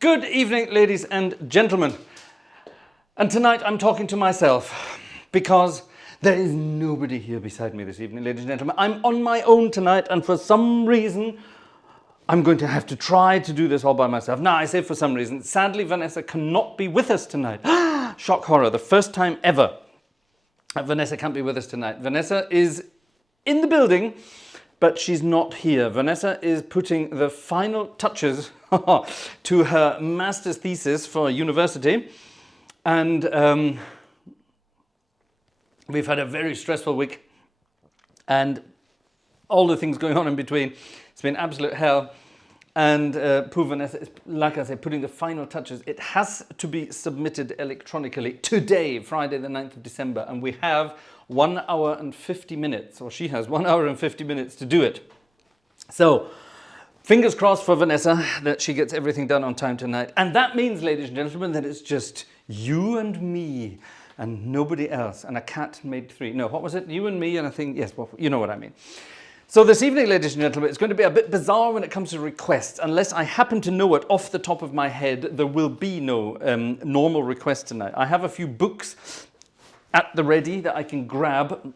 Good evening, ladies and gentlemen. And tonight I'm talking to myself because there is nobody here beside me this evening, ladies and gentlemen. I'm on my own tonight, and for some reason I'm going to have to try to do this all by myself. Now, I say for some reason. Sadly, Vanessa cannot be with us tonight. Shock horror, the first time ever that Vanessa can't be with us tonight. Vanessa is in the building, but she's not here. Vanessa is putting the final touches to her master's thesis for university. And we've had a very stressful week and all the things going on in between. It's been absolute hell. And poor Vanessa is, like I said, putting the final touches. It has to be submitted electronically today, Friday the 9th of December. And we have 1 hour and 50 minutes, or she has 1 hour and 50 minutes to do it. So, fingers crossed for Vanessa that she gets everything done on time tonight. And that means, ladies and gentlemen, that it's just you and me and nobody else. And a cat made 3. No, what was it? You and me and I think, yes, well, you know what I mean. So this evening, ladies and gentlemen, it's going to be a bit bizarre when it comes to requests. Unless I happen to know it off the top of my head, there will be no normal request tonight. I have a few books at the ready that I can grab,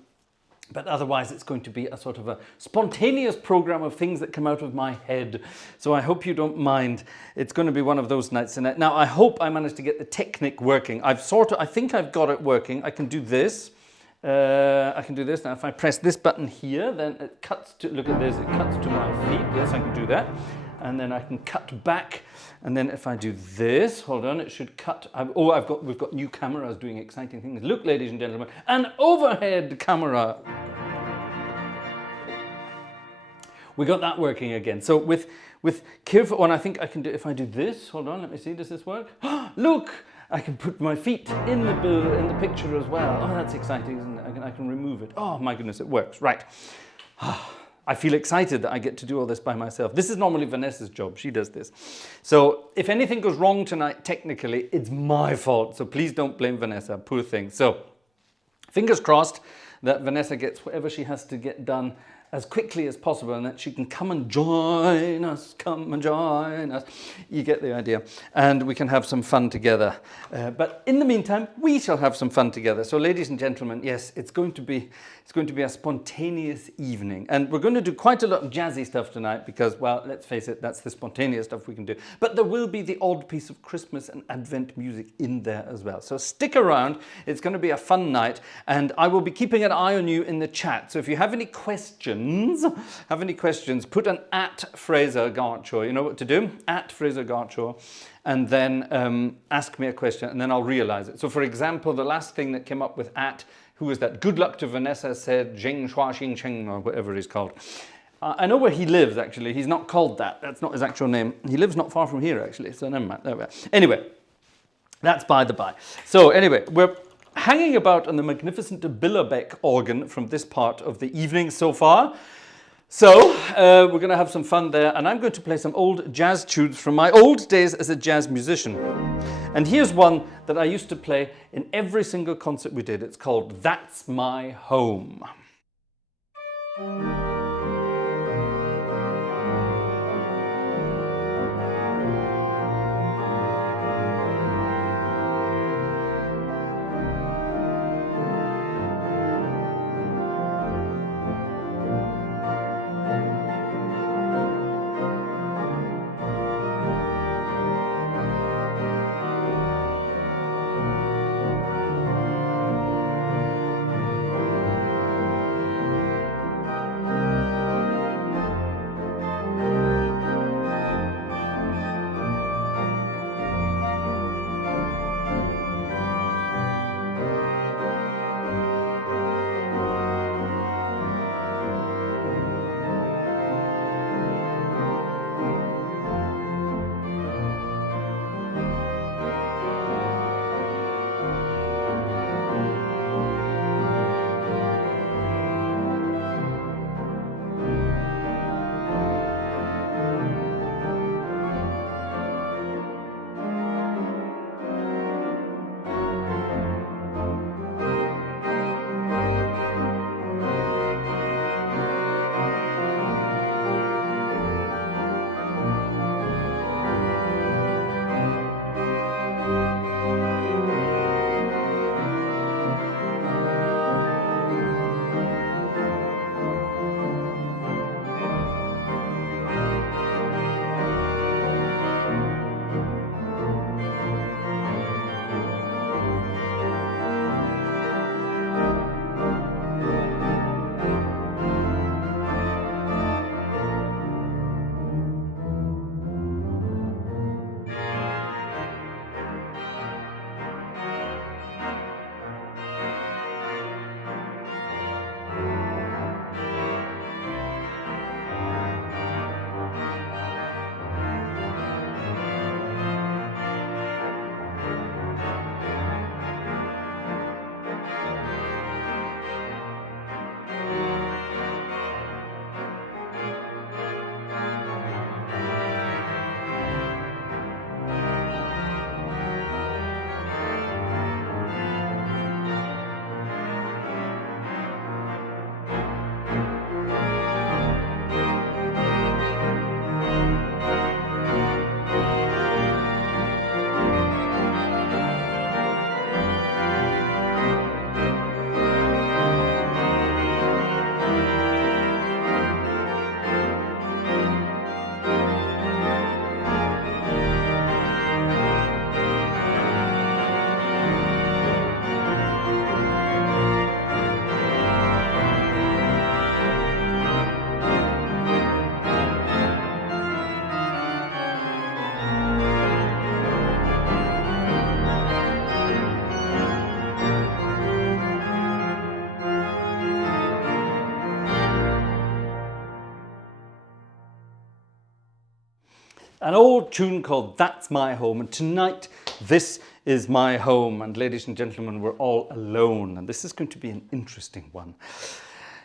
but otherwise it's going to be a sort of a spontaneous program of things that come out of my head. So I hope you don't mind. It's going to be one of those nights tonight. Now, I hope I managed to get the technique working. I think I've got it working. I can do this. I can do this. Now, if I press this button here, then it cuts to, look at this, it cuts to my feet. Yes, I can do that. And then I can cut back. And then if I do this, hold on, it should cut. We've got new cameras doing exciting things. Look, ladies and gentlemen, an overhead camera. We got that working again. So with careful one, I think I can do, if I do this, hold on, let me see, does this work? Look! I can put my feet in the picture as well. Oh, that's exciting, isn't it? I can remove it. Oh my goodness, it works. Right. I feel excited that I get to do all this by myself. This is normally Vanessa's job. She does this. So if anything goes wrong tonight, technically, it's my fault. So please don't blame Vanessa. Poor thing. So fingers crossed that Vanessa gets whatever she has to get done as quickly as possible, and that she can come and join us, come and join us. You get the idea. And we can have some fun together. But in the meantime, we shall have some fun together. So ladies and gentlemen, yes, it's going to be a spontaneous evening. And we're going to do quite a lot of jazzy stuff tonight because, well, let's face it, that's the spontaneous stuff we can do. But there will be the odd piece of Christmas and Advent music in there as well. So stick around. It's going to be a fun night. And I will be keeping an eye on you in the chat. So if you have any questions, put an @Fraser Gartshore. You know what to do? @Fraser Gartshore. And then ask me a question, and then I'll realize it. So for example, the last thing that came up with who was that? Good luck to Vanessa said Zheng Shua Xing Cheng, or whatever he's called. I know where he lives, actually. He's not called that. That's not his actual name. He lives not far from here, actually. So never mind. There we are. Anyway, that's by the by. So anyway, we're hanging about on the magnificent SpardaBank organ from this part of the evening so far. So we're going to have some fun there, and I'm going to play some old jazz tunes from my old days as a jazz musician. And here's one that I used to play in every single concert we did. It's called That's My Home. an old tune called That's My Home. And tonight, this is my home. And ladies and gentlemen, we're all alone. And this is going to be an interesting one.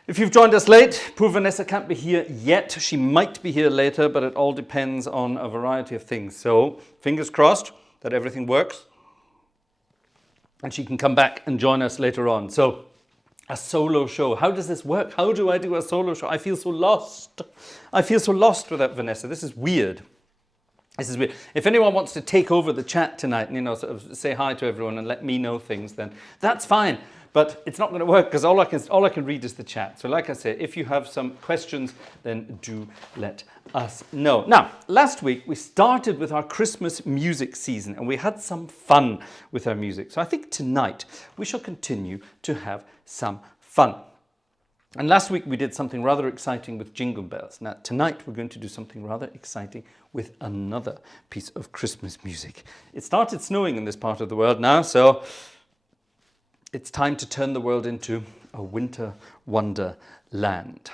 If you've joined us late, poor Vanessa can't be here yet. She might be here later, but it all depends on a variety of things. So fingers crossed that everything works and she can come back and join us later on. So a solo show. How does this work? How do I do a solo show? I feel so lost. I feel so lost without Vanessa. This is weird. This is weird. If anyone wants to take over the chat tonight and, you know, sort of say hi to everyone and let me know things, then that's fine. But it's not going to work because all I can read is the chat. So like I say, if you have some questions, then do let us know. Now, last week we started with our Christmas music season and we had some fun with our music. So I think tonight we shall continue to have some fun. And last week we did something rather exciting with Jingle Bells. Now tonight we're going to do something rather exciting with another piece of Christmas music. It started snowing in this part of the world now, so it's time to turn the world into a winter wonderland.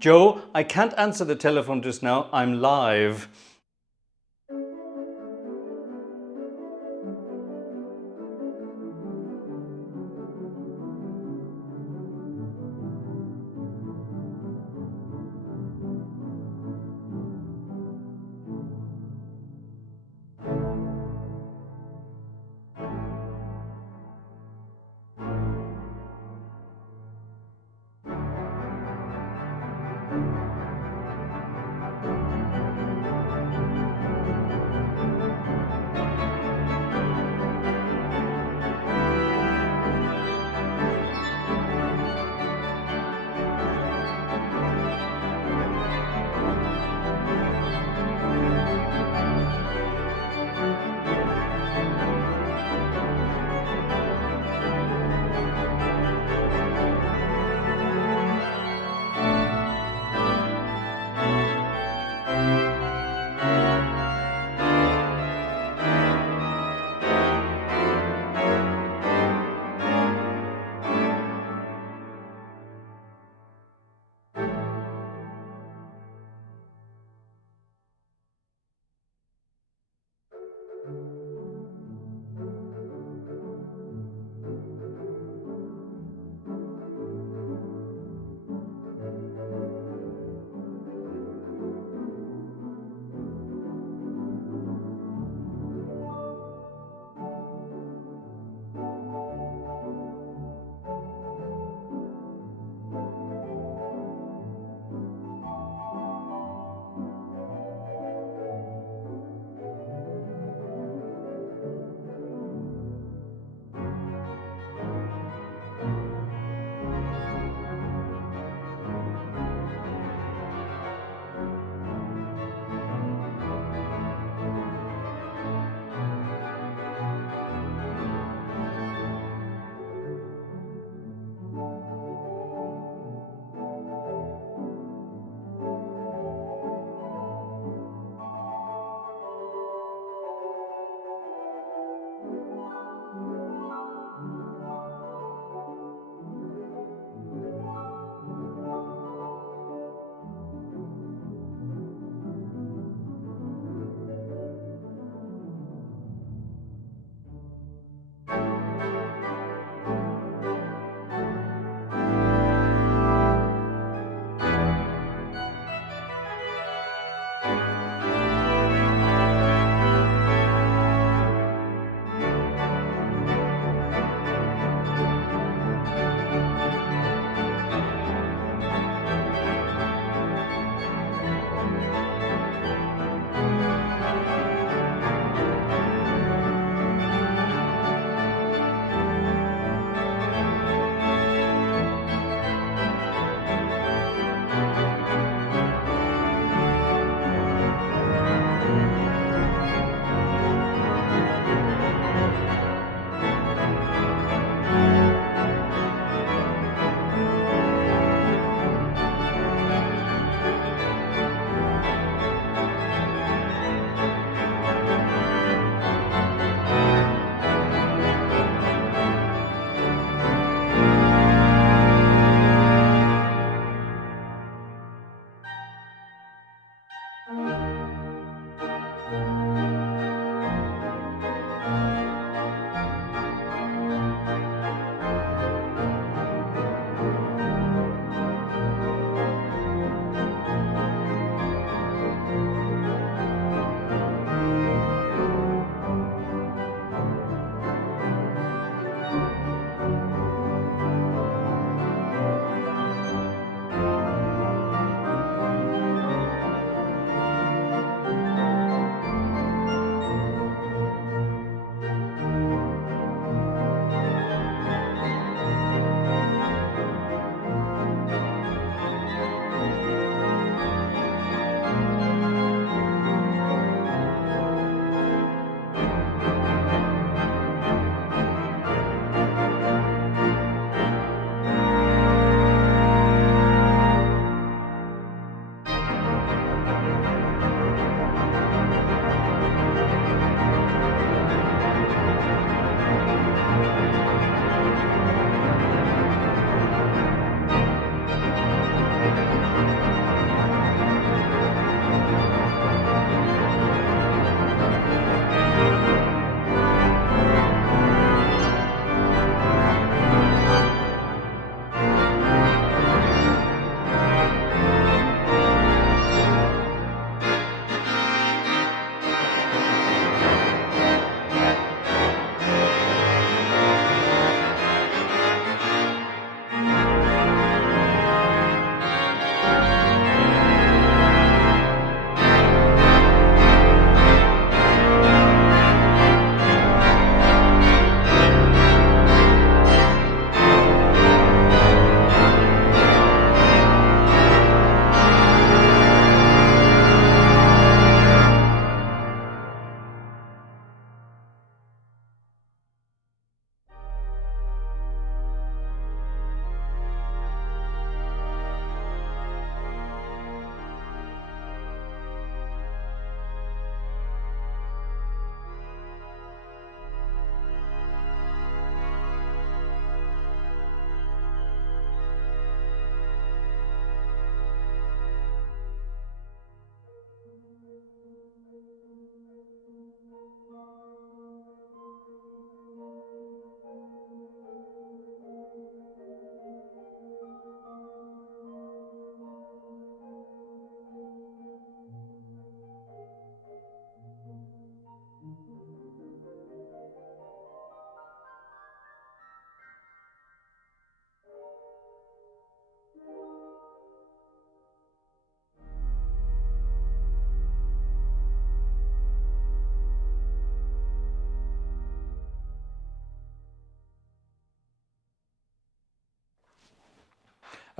Joe, I can't answer the telephone just now. I'm live.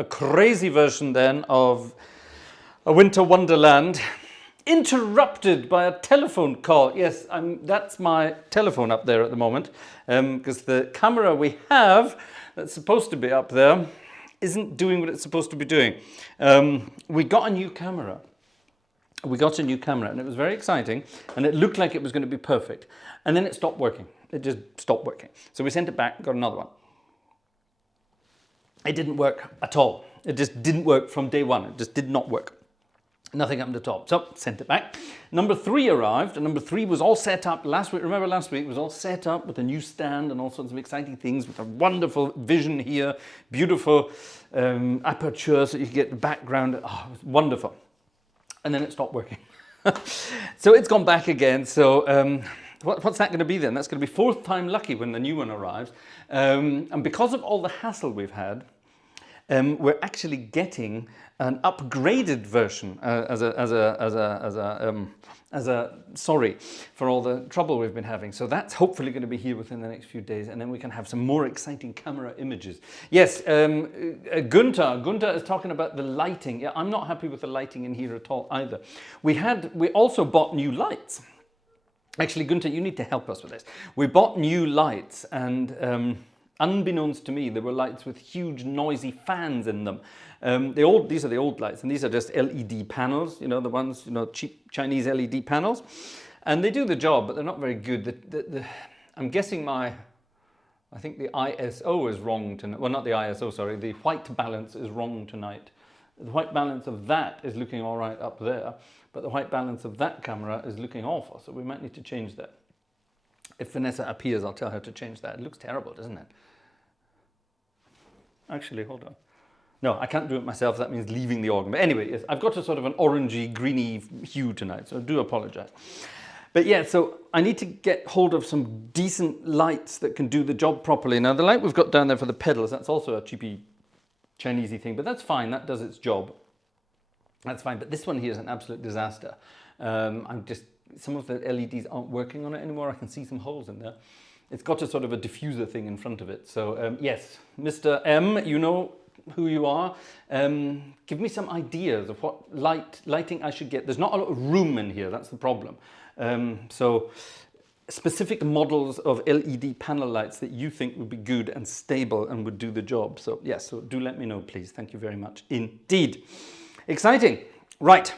a crazy version then of A Winter Wonderland, interrupted by a telephone call. Yes, that's my telephone up there at the moment, because the camera we have that's supposed to be up there isn't doing what it's supposed to be doing. We got a new camera. And it was very exciting, and it looked like it was going to be perfect. And then it stopped working. It just stopped working. So we sent it back, got another one. It didn't work at all. It just didn't work from day one. It just did not work. Nothing happened at all. So sent it back. Number 3 arrived, and number 3 was all set up last week. Remember last week? It was all set up with a new stand and all sorts of exciting things, with a wonderful vision here, beautiful aperture so you can get the background. Oh, it was wonderful. And then it stopped working. So it's gone back again. So what's that going to be then? That's going to be 4th time lucky when the new one arrives. And because of all the hassle we've had, we're actually getting an upgraded version as a sorry for all the trouble we've been having. So that's hopefully going to be here within the next few days, and then we can have some more exciting camera images. Yes, Gunther is talking about the lighting. Yeah, I'm not happy with the lighting in here at all either. We also bought new lights. Actually, Gunther, you need to help us with this. We bought new lights, and unbeknownst to me, there were lights with huge noisy fans in them. These are the old lights, and these are just LED panels, you know, the ones, you know, cheap Chinese LED panels. And they do the job, but they're not very good. I'm guessing I think the ISO is wrong tonight. Well, not the ISO, sorry. The white balance is wrong tonight. The white balance of that is looking all right up there, but the white balance of that camera is looking awful, so we might need to change that. If Vanessa appears, I'll tell her to change that. It looks terrible, doesn't it? Actually, hold on. No, I can't do it myself. That means leaving the organ. But anyway, yes, I've got a sort of an orangey, greeny hue tonight, so I do apologize. But yeah, so I need to get hold of some decent lights that can do the job properly. Now, the light we've got down there for the pedals, that's also a cheapy Chinesey thing, but that's fine. That does its job. That's fine. But this one here is an absolute disaster. Some of the LEDs aren't working on it anymore. I can see some holes in there. It's got a sort of a diffuser thing in front of it. So yes, Mr. M, you know who you are. Give me some ideas of what lighting I should get. There's not a lot of room in here. That's the problem. So specific models of LED panel lights that you think would be good and stable and would do the job. So yes, so do let me know, please. Thank you very much indeed. Exciting. Right.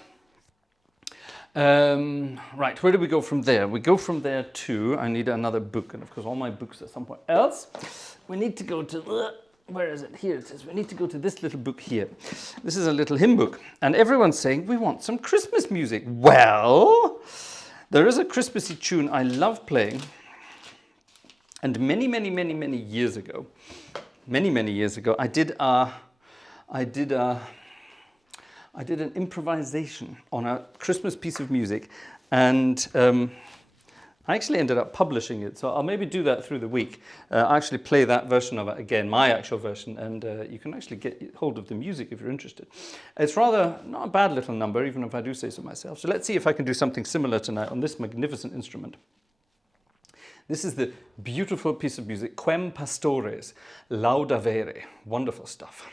Right, where do we go from there? We go from there to, I need another book, and of course all my books are somewhere else. We need to go to, where is it? Here it is. We need to go to this little book here. This is a little hymn book, and everyone's saying, we want some Christmas music. Well, there is a Christmassy tune I love playing, and many years ago, I did an improvisation on a Christmas piece of music, and I actually ended up publishing it, so I'll maybe do that through the week. I actually play that version of it again, my actual version, and you can actually get hold of the music if you're interested. It's rather not a bad little number, even if I do say so myself. So let's see if I can do something similar tonight on this magnificent instrument. This is the beautiful piece of music, Quem Pastores, Lauda Vere. Wonderful stuff.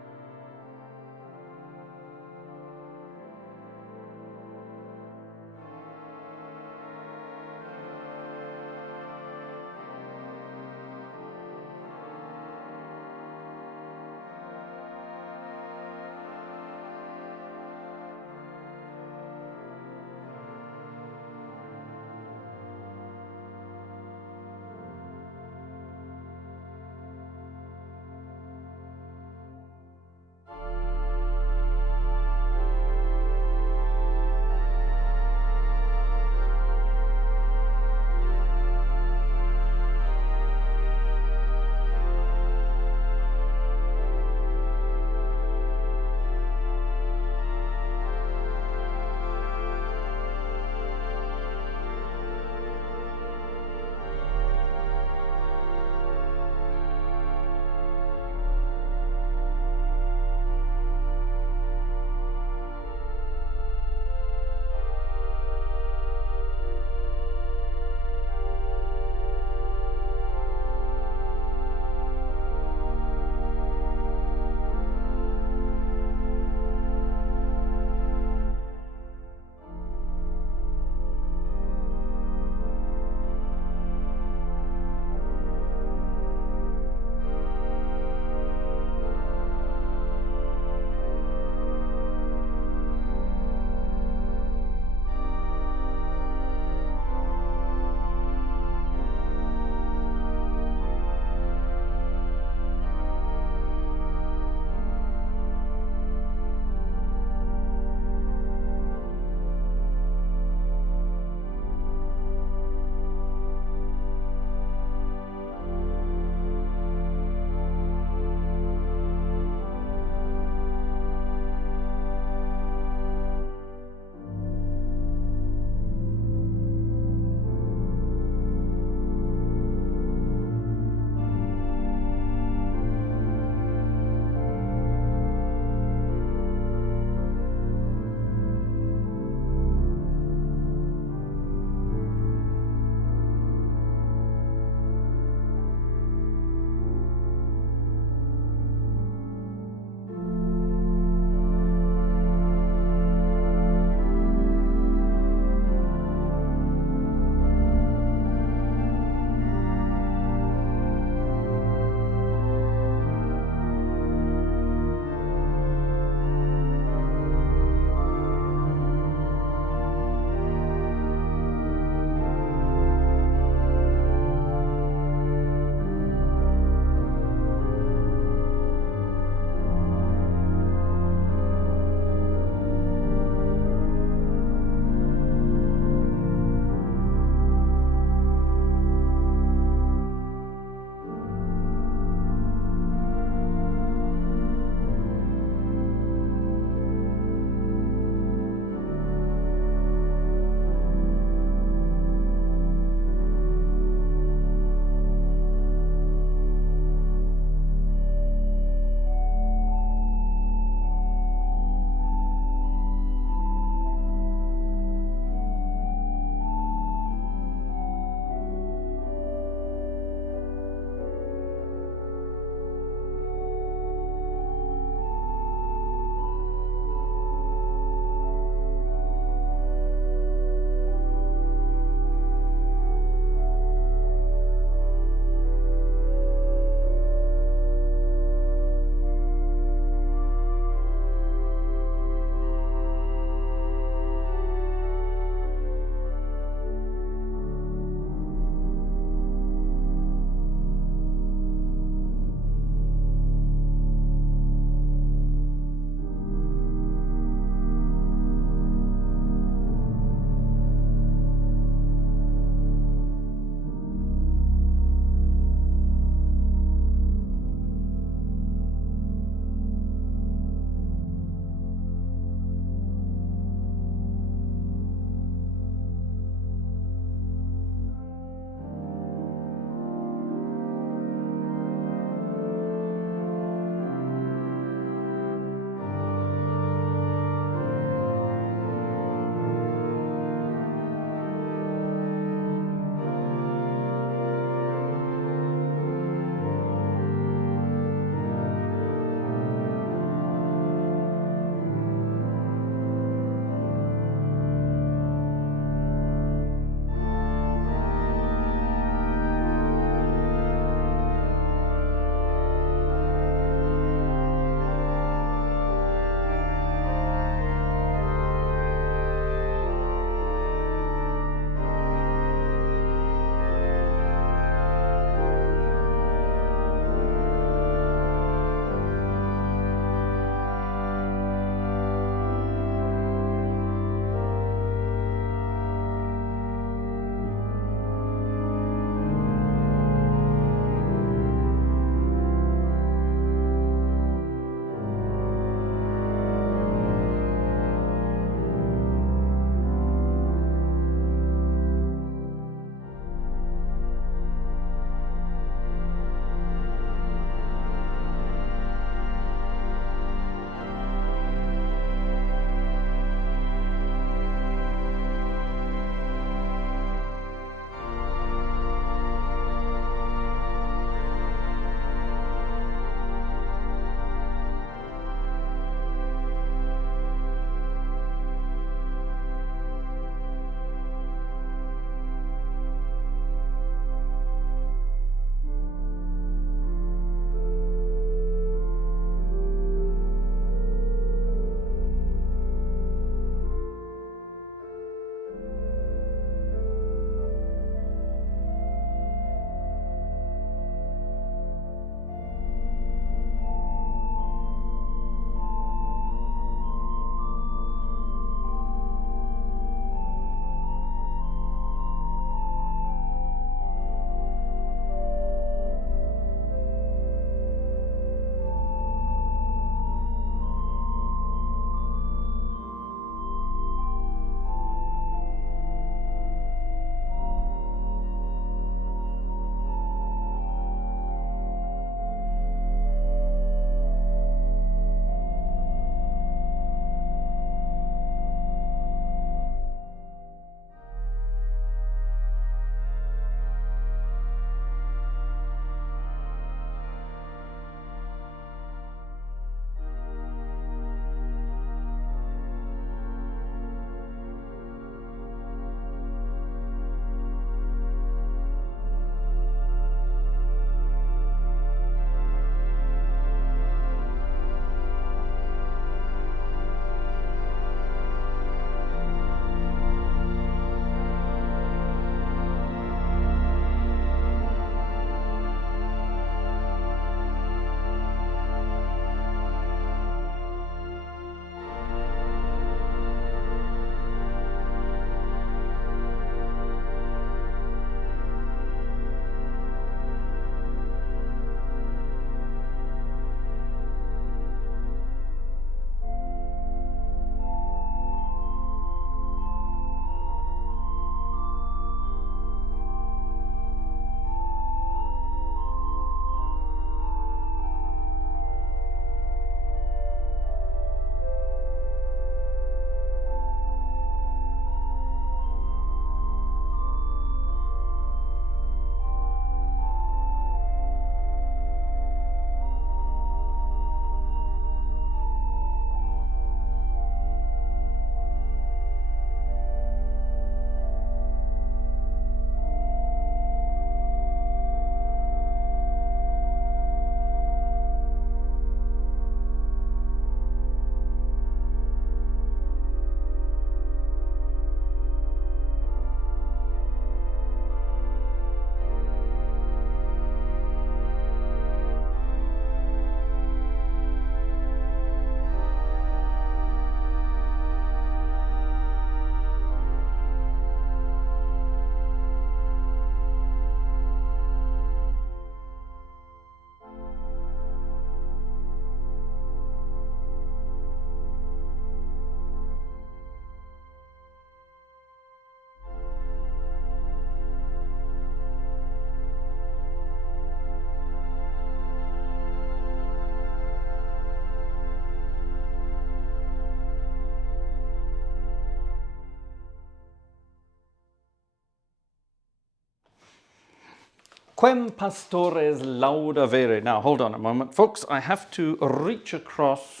Quem pastores lauda vere. Now, hold on a moment, folks. I have to reach across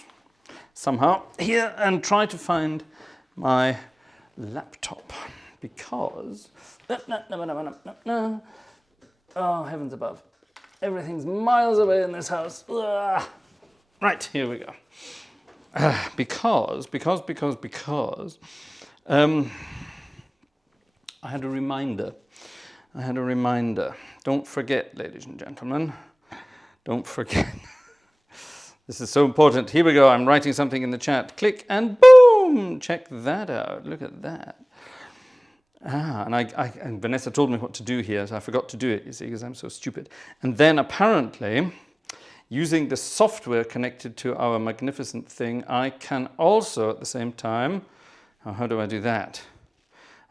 somehow here and try to find my laptop because... Oh, heavens above. Everything's miles away in this house. Ugh. Right, here we go. Because I had a reminder. Don't forget, ladies and gentlemen. Don't forget. This is so important. Here we go. I'm writing something in the chat. Click and boom! Check that out. Look at that. And Vanessa told me what to do here, so I forgot to do it, you see, because I'm so stupid. And then apparently, using the software connected to our magnificent thing, I can also at the same time, how do I do that?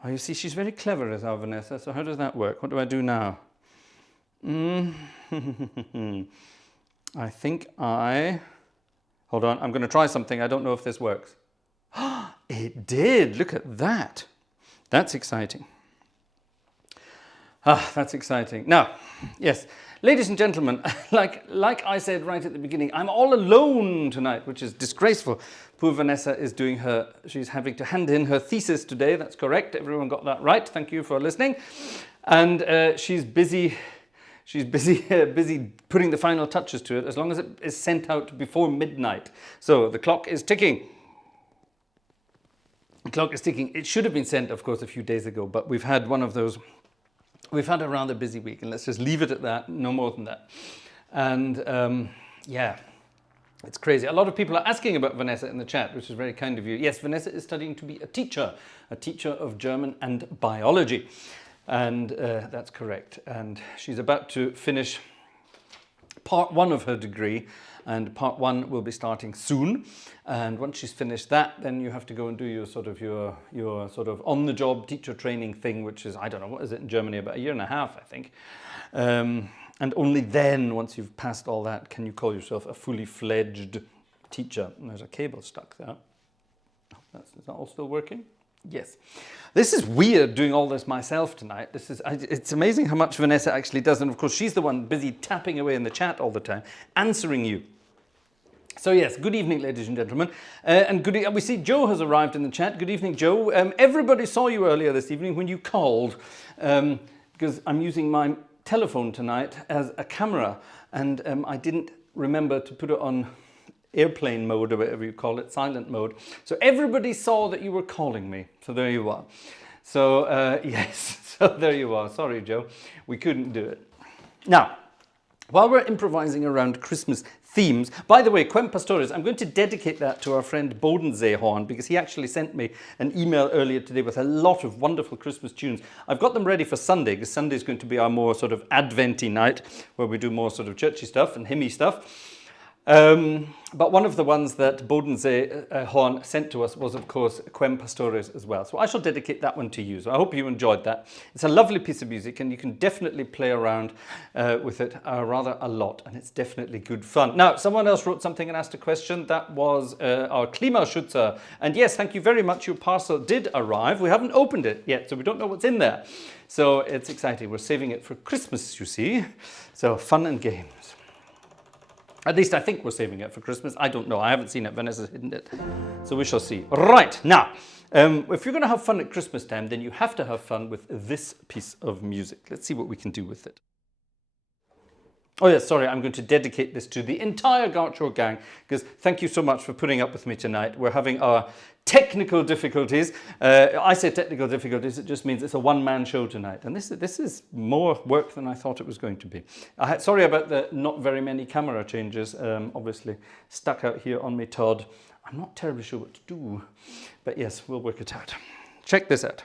Oh, you see, she's very clever as our Vanessa, so how does that work? What do I do now? I think hold on, I'm going to try something. I don't know if this works. It did, look at that. That's exciting. That's exciting. Now, yes, ladies and gentlemen, like I said right at the beginning, I'm all alone tonight, which is disgraceful. Poor Vanessa is she's having to hand in her thesis today. That's correct. Everyone got that right. Thank you for listening. And she's busy putting the final touches to it, as long as it is sent out before midnight. So the clock is ticking. The clock is ticking. It should have been sent, of course, a few days ago, but we've had we've had a rather busy week, and let's just leave it at that, no more than that. And yeah, it's crazy. A lot of people are asking about Vanessa in the chat, which is very kind of you. Yes, Vanessa is studying to be a teacher of German and biology. And that's correct. And she's about to finish part 1 of her degree, and part 1 will be starting soon. And once she's finished that, then you have to go and do your sort of on-the-job teacher training thing, which is, I don't know, what is it in Germany, about 1.5 years, I think. And only then, once you've passed all that, can you call yourself a fully fledged teacher. And there's a cable stuck there. Is that all still working? Yes. This is weird doing all this myself tonight. It's amazing how much Vanessa actually does. And of course, she's the one busy tapping away in the chat all the time, answering you. So yes, good evening, ladies and gentlemen. And we see Joe has arrived in the chat. Good evening, Joe. Everybody saw you earlier this evening when you called, because I'm using my telephone tonight as a camera, and I didn't remember to put it on airplane mode or whatever you call it, silent mode. So everybody saw that you were calling me. So there you are. So yes, so there you are. Sorry, Joe, we couldn't do it. Now, while we're improvising around Christmas themes, by the way, Quem Pastores, I'm going to dedicate that to our friend Bodenseehorn, because he actually sent me an email earlier today with a lot of wonderful Christmas tunes. I've got them ready for Sunday, because Sunday is going to be our more sort of Adventy night, where we do more sort of churchy stuff and hymny stuff. But one of the ones that Bodenseehorn sent to us was, of course, Quem Pastores as well. So I shall dedicate that one to you. So I hope you enjoyed that. It's a lovely piece of music, and you can definitely play around with it rather a lot, and it's definitely good fun. Now, someone else wrote something and asked a question. That was our Klimaschützer. And yes, thank you very much. Your parcel did arrive. We haven't opened it yet, so we don't know what's in there. So it's exciting. We're saving it for Christmas, you see. So fun and games. At least I think we're saving it for Christmas. I don't know. I haven't seen it. Vanessa's hidden it. So we shall see. Right. Now, if you're going to have fun at Christmas time, then you have to have fun with this piece of music. Let's see what we can do with it. Oh yes, sorry, I'm going to dedicate this to the entire Gartshore Gang, because thank you so much for putting up with me tonight. We're having our technical difficulties. I say technical difficulties, it just means it's a one-man show tonight. And this is more work than I thought it was going to be. Sorry about the not very many camera changes, obviously stuck out here on me, Todd. I'm not terribly sure what to do, but yes, we'll work it out. Check this out.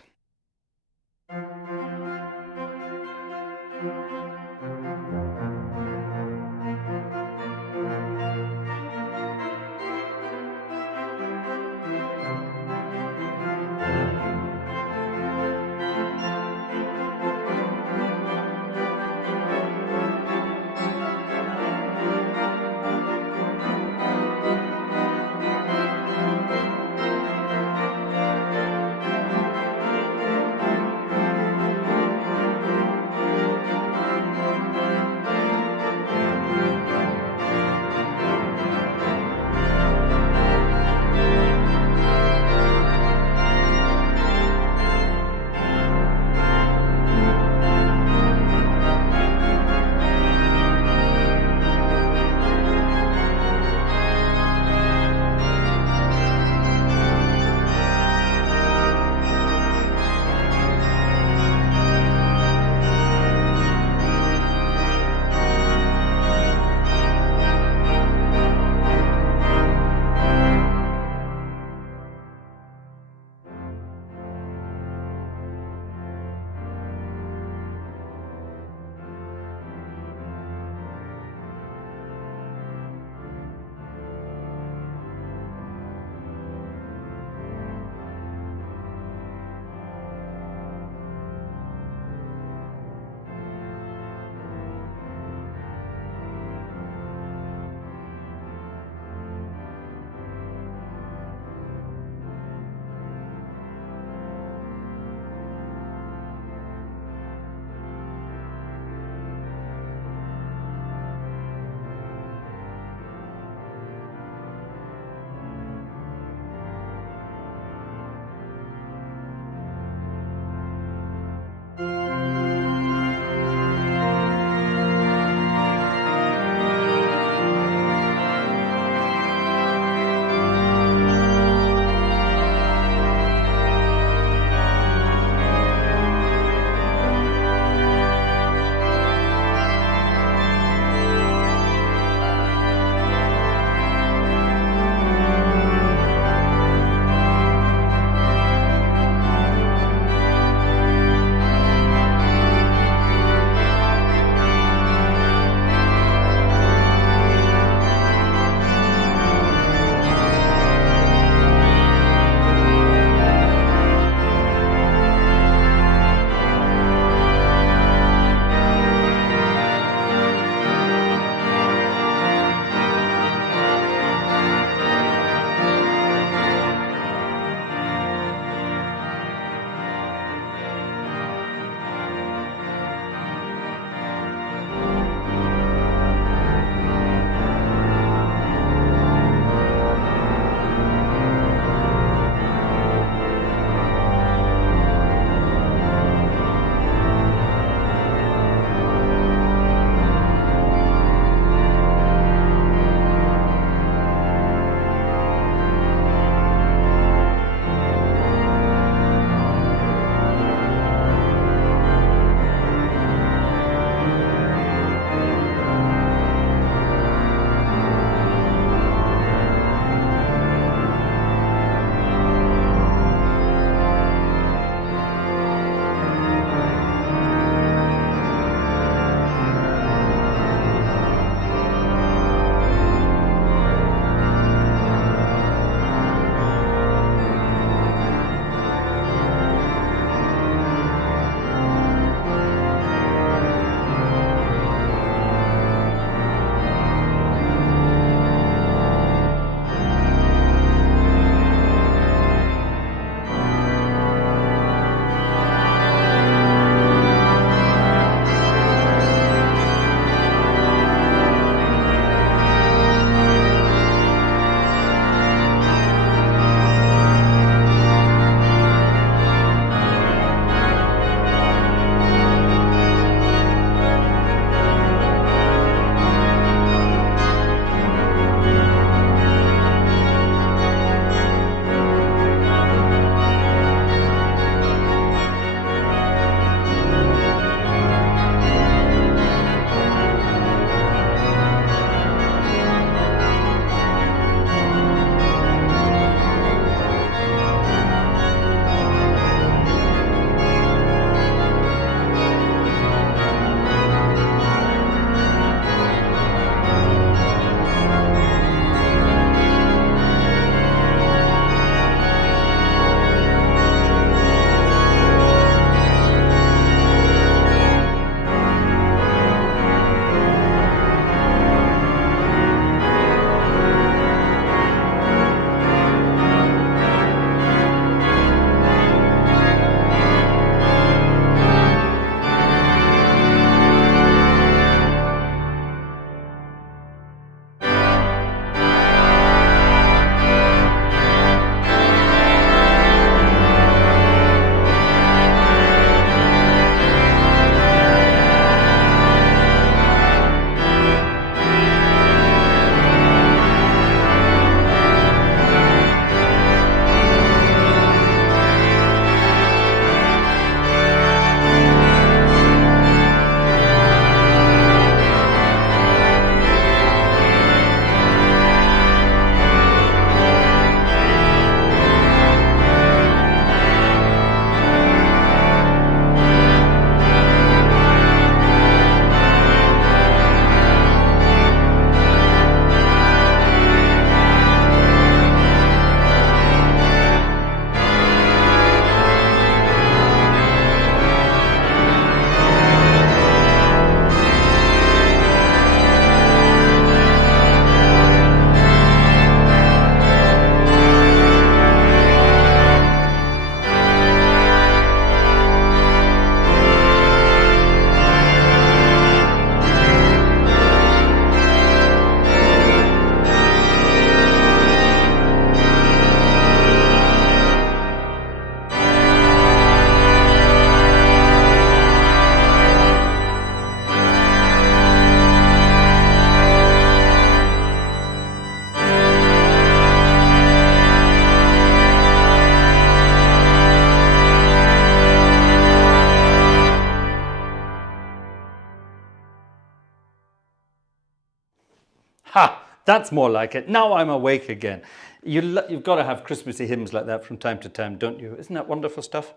Ha! That's more like it. Now I'm awake again. You've got to have Christmassy hymns like that from time to time, don't you? Isn't that wonderful stuff?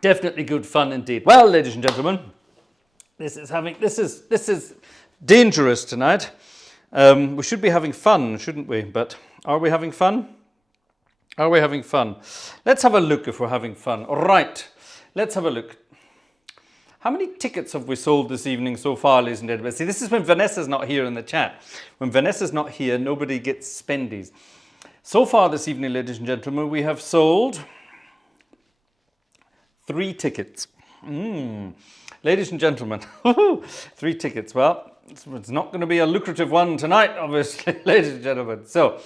Definitely good fun indeed. Well, ladies and gentlemen, this is dangerous tonight. We should be having fun, shouldn't we? But are we having fun? Are we having fun? Let's have a look if we're having fun. All right, let's have a look. How many tickets have we sold this evening so far, ladies and gentlemen? See, this is when Vanessa's not here in the chat. When Vanessa's not here, nobody gets spendies. So far this evening, ladies and gentlemen, we have sold 3 tickets. Ladies and gentlemen, 3 tickets. Well, it's not going to be a lucrative one tonight, obviously, ladies and gentlemen. So,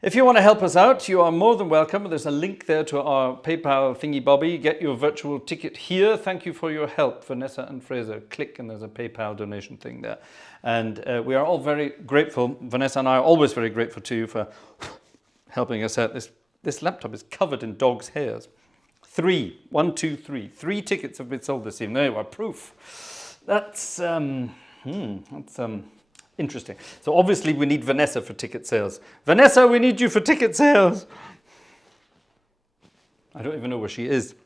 if you want to help us out, you are more than welcome. There's a link there to our PayPal thingy-bobby. Get your virtual ticket here. Thank you for your help, Vanessa and Fraser. Click and there's a PayPal donation thing there. And we are all very grateful. Vanessa and I are always very grateful to you for helping us out. This laptop is covered in dog's hairs. 3, 1, 2, 3. 3 tickets have been sold this evening. There you are, proof. That's interesting. So obviously we need Vanessa for ticket sales. Vanessa, we need you for ticket sales. I don't even know where she is.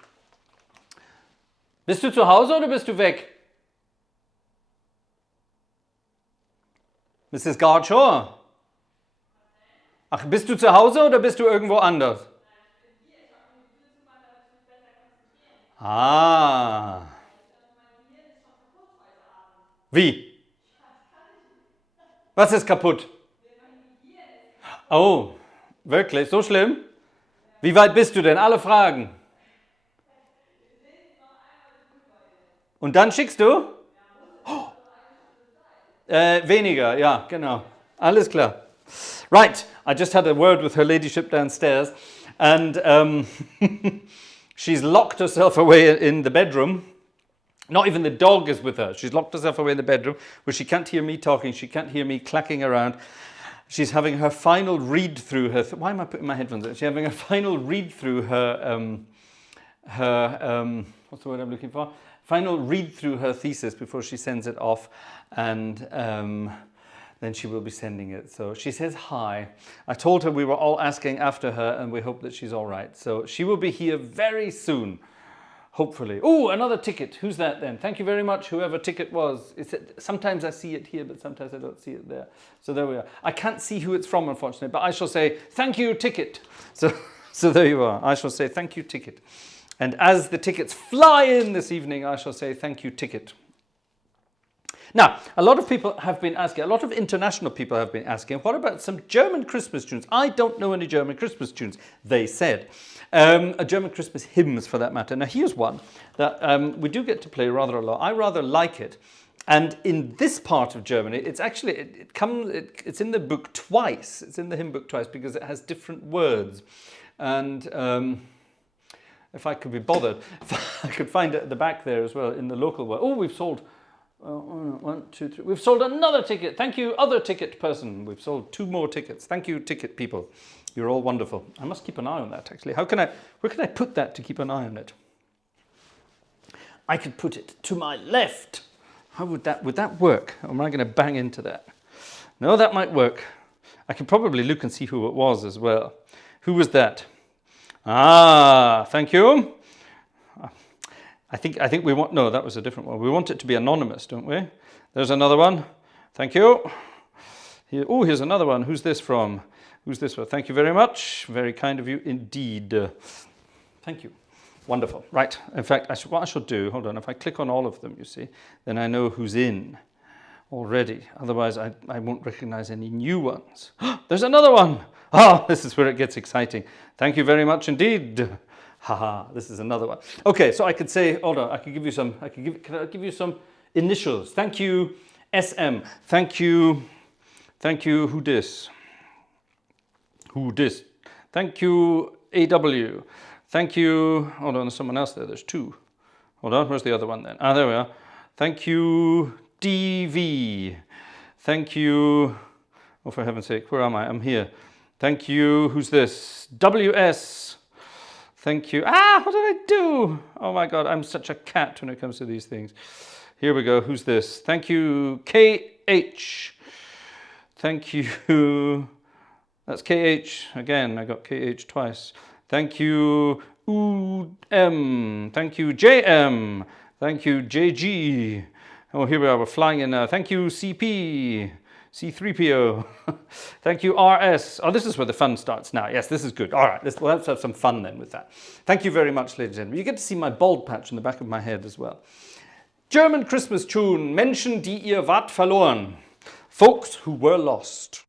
Bist du zu Hause oder bist du weg? Mrs. Gartshore? Ach, bist du zu Hause oder bist du irgendwo anders? Ah. Wie? Was ist kaputt? Oh, wirklich? So schlimm? Wie weit bist du denn? Alle Fragen. Und dann schickst du? Oh. Weniger, ja, genau. Alles klar. Right, I just had a word with her ladyship downstairs and she's locked herself away in the bedroom. Not even the dog is with her. She's locked herself away in the bedroom where she can't hear me talking. She can't hear me clacking around. She's having her final read through her... Why am I putting my headphones on? She's having a final read through her... what's the word I'm looking for? Final read through her thesis before she sends it off. And then she will be sending it. So she says hi. I told her we were all asking after her and we hope that she's all right. So she will be here very soon. Hopefully. Oh, another ticket. Who's that then? Thank you very much, whoever ticket was. Sometimes I see it here, but sometimes I don't see it there. So there we are. I can't see who it's from, unfortunately, but I shall say, thank you, ticket. So there you are. I shall say, thank you, ticket. And as the tickets fly in this evening, I shall say, thank you, ticket. Now, a lot of people have been asking, a lot of international people have been asking, what about some German Christmas tunes? I don't know any German Christmas tunes, they said. A German Christmas hymns, for that matter. Now, here's one that we do get to play rather a lot. I rather like it. And in this part of Germany, it's actually, it's in the book twice. It's in the hymn book twice because it has different words. And if I could be bothered, I could find it at the back there as well in the local one. Oh, we've sold... 1, 2, 3. We've sold another ticket. Thank you, other ticket person. We've sold 2 more tickets. Thank you, ticket people. You're all wonderful. I must keep an eye on that, actually. Where can I put that to keep an eye on it? I could put it to my left. How would that work? Or am I going to bang into that? No, that might work. I can probably look and see who it was as well. Who was that? Ah, thank you. I think we want, no, that was a different one. We want it to be anonymous, don't we? There's another one. Thank you. Here, oh, here's another one. Who's this from? Who's this from? Thank you very much. Very kind of you indeed. Thank you. Wonderful. Right. In fact, what I shall do, hold on, if I click on all of them, you see, then I know who's in already. Otherwise, I won't recognize any new ones. There's another one. Oh, this is where it gets exciting. Thank you very much indeed. Haha, this is another one. Okay, so I could say, hold on, I could give you some, can I give you some initials? Thank you, SM. Thank you, who this? Who this? Thank you, AW. Thank you, hold on, there's someone else there, there's 2. Hold on, where's the other one then? Ah, there we are. Thank you, DV. Thank you, oh, for heaven's sake, where am I? I'm here. Thank you, who's this? WS. Thank you. Ah, what did I do? Oh my God, I'm such a cat when it comes to these things. Here we go. Who's this? Thank you, KH. KH. Thank you. That's KH again. I got KH twice. Thank you. UM. Thank you. JM. Thank you. JG. Oh, here we are. We're flying in now. Thank you. CP. C3PO. Thank you, RS. Oh, this is where the fun starts now. Yes, this is good. All right, let's have some fun then with that. Thank you very much, ladies and gentlemen. You get to see my bald patch in the back of my head as well. German Christmas tune. Menschen, die ihr wart verloren. Folks who were lost.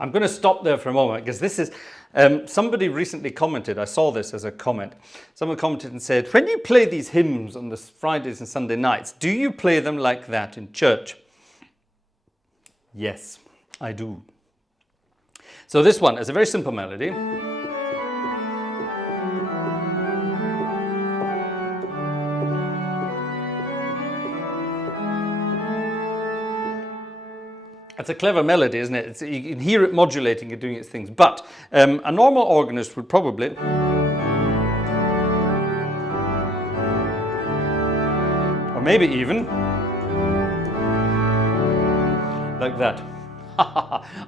I'm going to stop there for a moment because this is, somebody recently commented, I saw this as a comment, someone commented and said, when you play these hymns on the Fridays and Sunday nights, do you play them like that in church? Yes, I do. So this one is a very simple melody. It's a clever melody, isn't it? You can hear it modulating and doing its things. But a normal organist would probably... or maybe even... like that.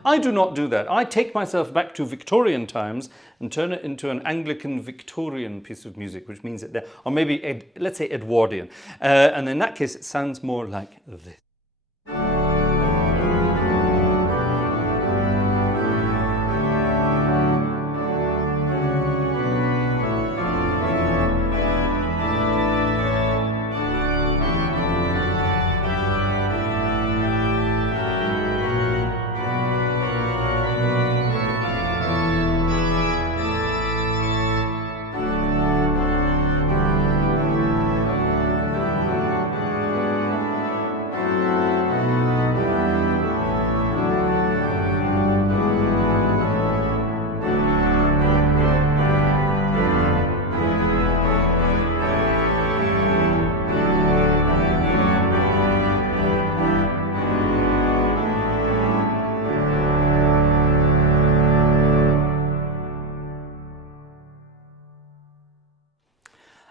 I do not do that. I take myself back to Victorian times and turn it into an Anglican Victorian piece of music, which means that... or maybe, let's say, Edwardian. And in that case, it sounds more like this.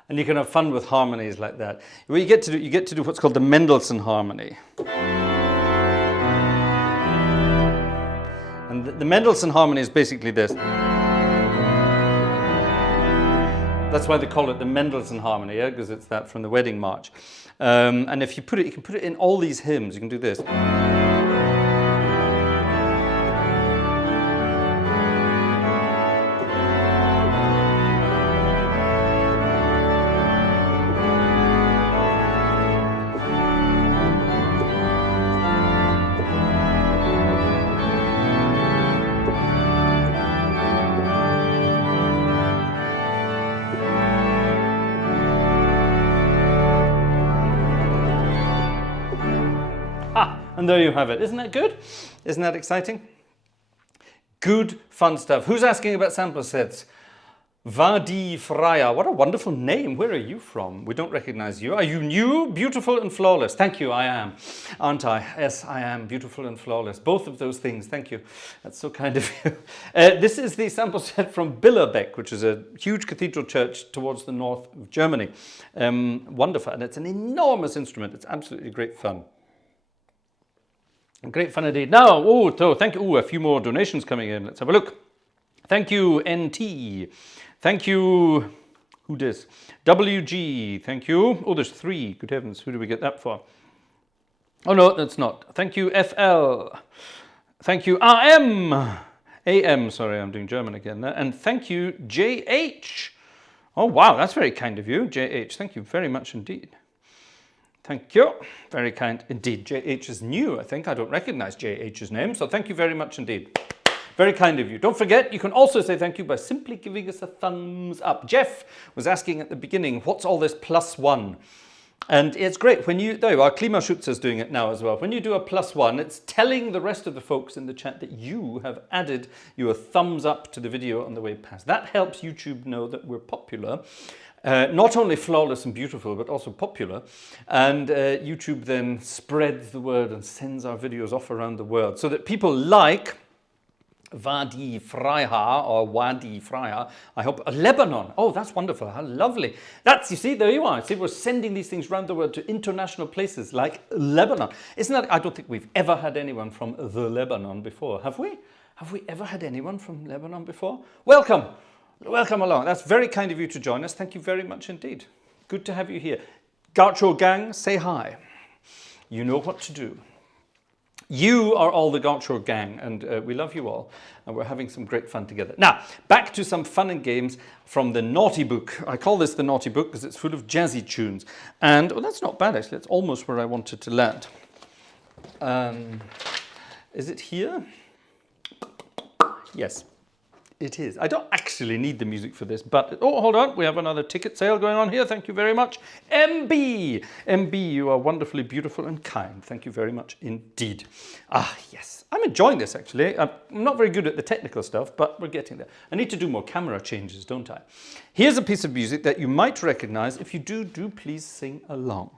And you can have fun with harmonies like that. What you get to do what's called the Mendelssohn harmony. And the Mendelssohn harmony is basically this. That's why they call it the Mendelssohn harmony, yeah? Because it's that from the Wedding March. And if you put it, you can put it in all these hymns. You can do this. And there you have it. Isn't that good? Isn't that exciting? Good, fun stuff. Who's asking about sample sets? Vadi Freya. What a wonderful name. Where are you from? We don't recognize you. Are you new, beautiful and flawless? Thank you, I am. Aren't I? Yes, I am beautiful and flawless. Both of those things. Thank you. That's so kind of you. This is the sample set from Billerbeck, which is a huge cathedral church towards the north of Germany. Wonderful. And it's an enormous instrument. It's absolutely great fun. Great fun indeed. Now, thank you. A few more donations coming in. Let's have a look. Thank you, NT. Thank you, who this? WG. Thank you. Oh, there's 3. Good heavens, who do we get that for? Oh, no, that's not. Thank you, FL. Thank you, AM. AM, sorry, I'm doing German again. And thank you, JH. Oh, wow, that's very kind of you, JH. Thank you very much indeed. Thank you. Very kind indeed. JH is new, I think. I don't recognize JH's name, so thank you very much indeed. Very kind of you. Don't forget, you can also say thank you by simply giving us a thumbs up. Jeff was asking at the beginning, what's all this +1? And it's great when you, there you are, Klimaschützer doing it now as well. When you do a +1, it's telling the rest of the folks in the chat that you have added your thumbs up to the video on the way past. That helps YouTube know that we're popular. Not only flawless and beautiful, but also popular. And YouTube then spreads the word and sends our videos off around the world so that people like Wadi Freiha or Wadi Freiha, I hope, Lebanon. Oh, that's wonderful. How lovely. That's, you see, there you are. See, we're sending these things around the world to international places like Lebanon. Isn't that, I don't think we've ever had anyone from the Lebanon before. Have we? Have we ever had anyone from Lebanon before? Welcome. Welcome along. That's very kind of you to join us. Thank you very much indeed. Good to have you here. Gartshore Gang, say hi. You know what to do. You are all the Gartshore Gang, and we love you all, and we're having some great fun together. Now, back to some fun and games from the Naughty Book. I call this the Naughty Book because it's full of jazzy tunes. And, oh, that's not bad, actually. That's almost where I wanted to land. Is it here? Yes. It is. I don't actually need the music for this, but, oh, hold on. We have another ticket sale going on here. Thank you very much. MB. MB, you are wonderfully beautiful and kind. Thank you very much indeed. Ah, yes. I'm enjoying this, actually. I'm not very good at the technical stuff, but we're getting there. I need to do more camera changes, don't I? Here's a piece of music that you might recognize. If you do, please sing along.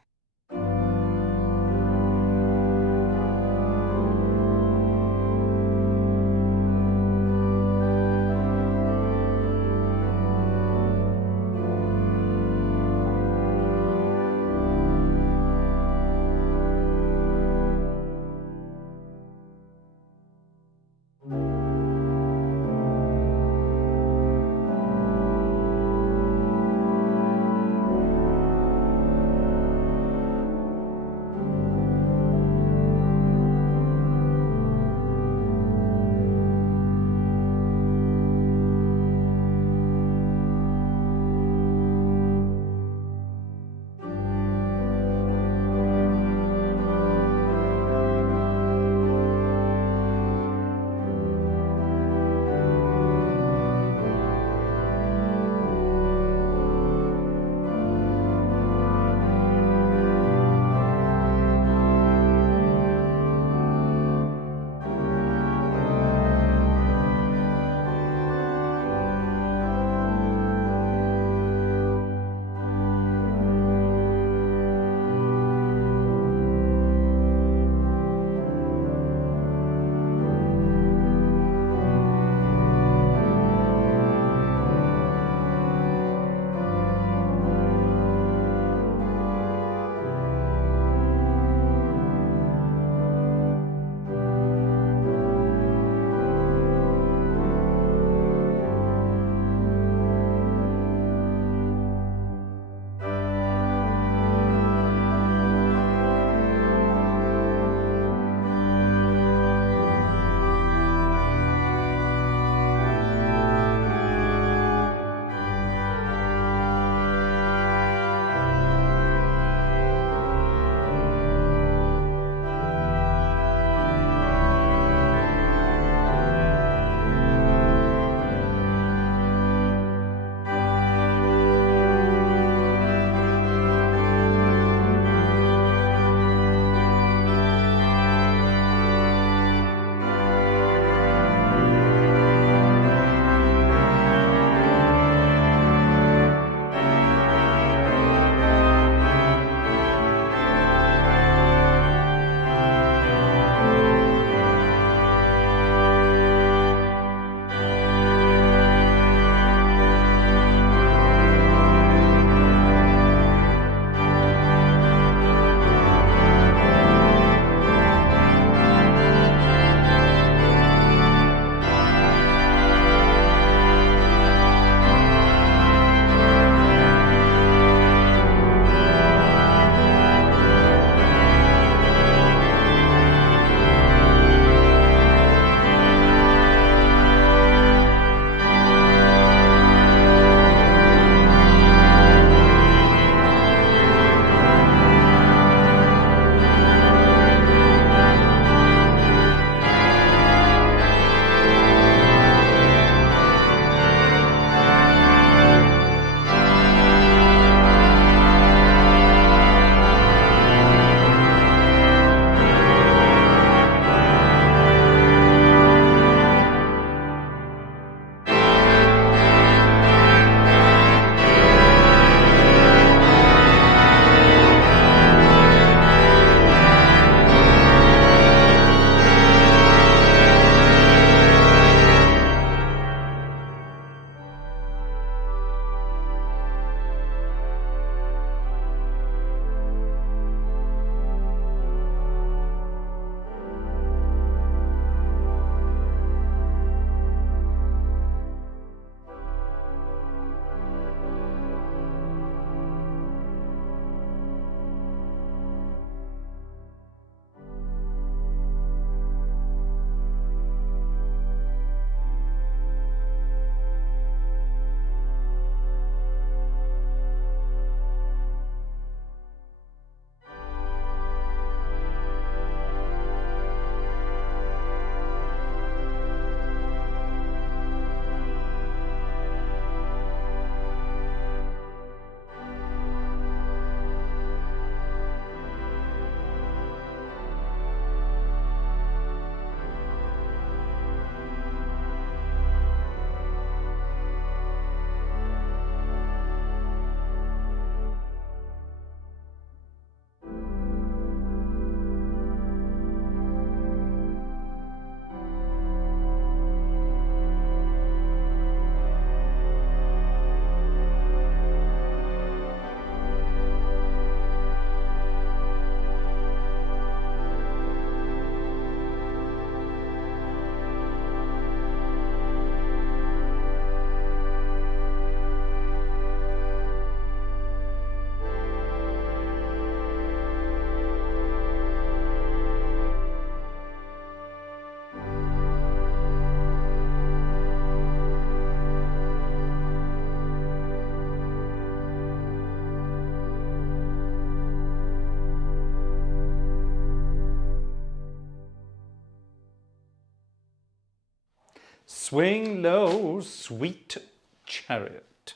Swing low, sweet chariot.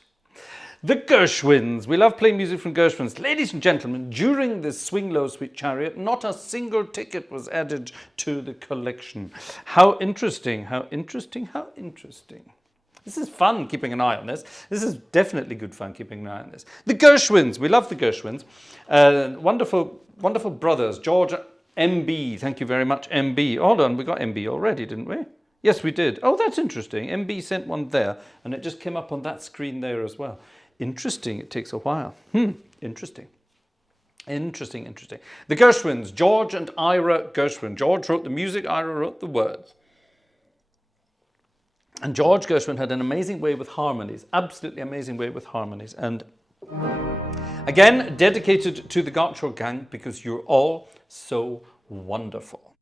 The Gershwins. We love playing music from Gershwins. Ladies and gentlemen, during this Swing Low, Sweet Chariot, not a single ticket was added to the collection. How interesting, how interesting, how interesting. This is fun keeping an eye on this. This is definitely good fun keeping an eye on this. The Gershwins. We love the Gershwins. Wonderful, wonderful brothers. George MB. Thank you very much, MB. Hold on, we got MB already, didn't we? Yes, we did. Oh, that's interesting. MB sent one there, and it just came up on that screen there as well. Interesting, it takes a while. Interesting. Interesting, interesting. The Gershwins, George and Ira Gershwin. George wrote the music, Ira wrote the words. And George Gershwin had an amazing way with harmonies, absolutely amazing way with harmonies. And again, dedicated to the Gartshore Gang because you're all so wonderful.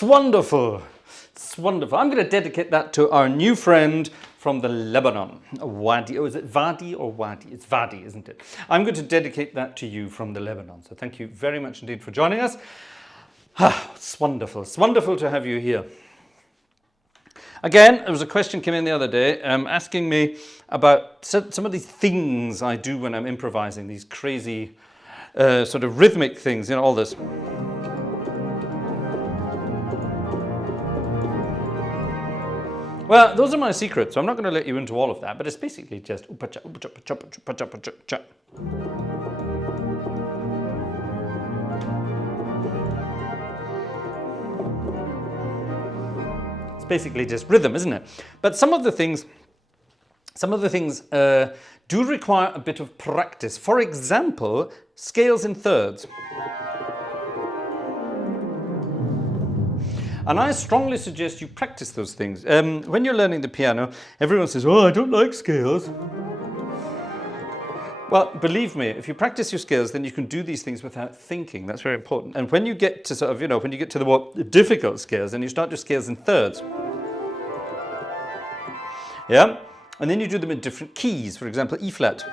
It's wonderful. It's wonderful. I'm going to dedicate that to our new friend from the Lebanon. Wadi. Oh, is it Vadi or Wadi? It's Vadi, isn't it? I'm going to dedicate that to you from the Lebanon. So thank you very much indeed for joining us. It's wonderful. It's wonderful to have you here. Again, there was a question came in the other day asking me about some of these things I do when I'm improvising, these crazy sort of rhythmic things, all this. Well, those are my secrets, so I'm not going to let you into all of that, but it's basically just it's basically just rhythm, isn't it? But some of the things do require a bit of practice. For example, scales in thirds. And I strongly suggest you practice those things. When you're learning the piano, everyone says, oh, I don't like scales. Well, believe me, if you practice your scales, then you can do these things without thinking. That's very important. And when you get to sort of, when you get to the more difficult scales, then you start your scales in thirds. Yeah? And then you do them in different keys. For example, E flat.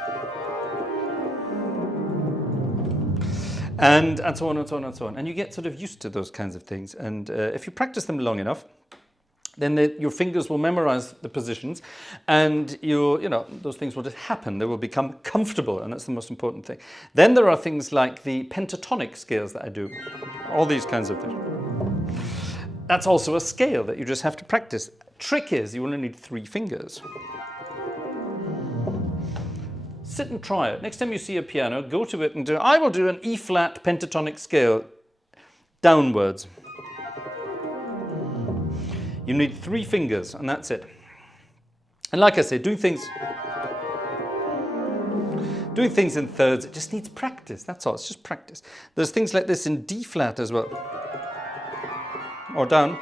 And so on and so on and so on. And you get sort of used to those kinds of things. And if you practice them long enough, then your fingers will memorize the positions, and those things will just happen. They will become comfortable, and that's the most important thing. Then there are things like the pentatonic scales that I do, all these kinds of things. That's also a scale that you just have to practice. Trick is you only need 3 fingers. Sit and try it. Next time you see a piano, go to it and do, I will do an E flat pentatonic scale downwards. You need 3 fingers and that's it. And like I say, doing things in thirds, it just needs practice. That's all, it's just practice. There's things like this in D flat as well. Or down.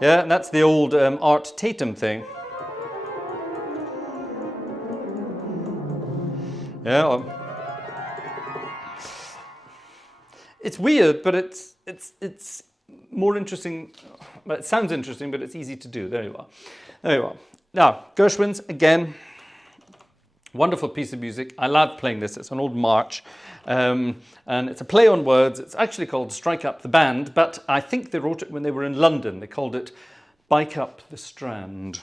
Yeah, and that's the old Art Tatum thing. Yeah, it's weird, but it's more interesting. Well, it sounds interesting, but it's easy to do. There you are. There you are. Now, Gershwin's again. Wonderful piece of music. I love playing this. It's an old march, and it's a play on words. It's actually called "Strike Up the Band," but I think they wrote it when they were in London. They called it "Bike Up the Strand."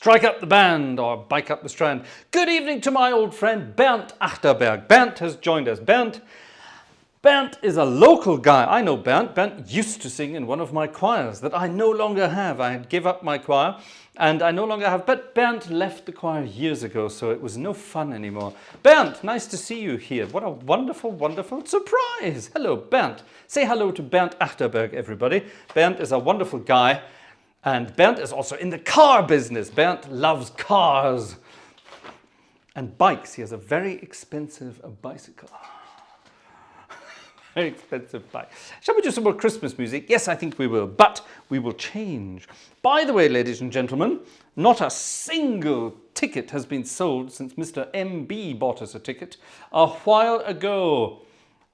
Strike up the band or bike up the strand. Good evening to my old friend Bernd Achterberg. Bernd has joined us. Bernd is a local guy. I know Bernd. Bernd used to sing in one of my choirs that I no longer have. I had give up my choir and I no longer have. But Bernd left the choir years ago, so it was no fun anymore. Bernd, nice to see you here. What a wonderful, wonderful surprise. Hello, Bernd. Say hello to Bernd Achterberg, everybody. Bernd is a wonderful guy. And Bernd is also in the car business. Bernd loves cars and bikes. He has a very expensive bicycle. Very expensive bike. Shall we do some more Christmas music? Yes, I think we will, but we will change. By the way, ladies and gentlemen, not a single ticket has been sold since Mr. MB bought us a ticket a while ago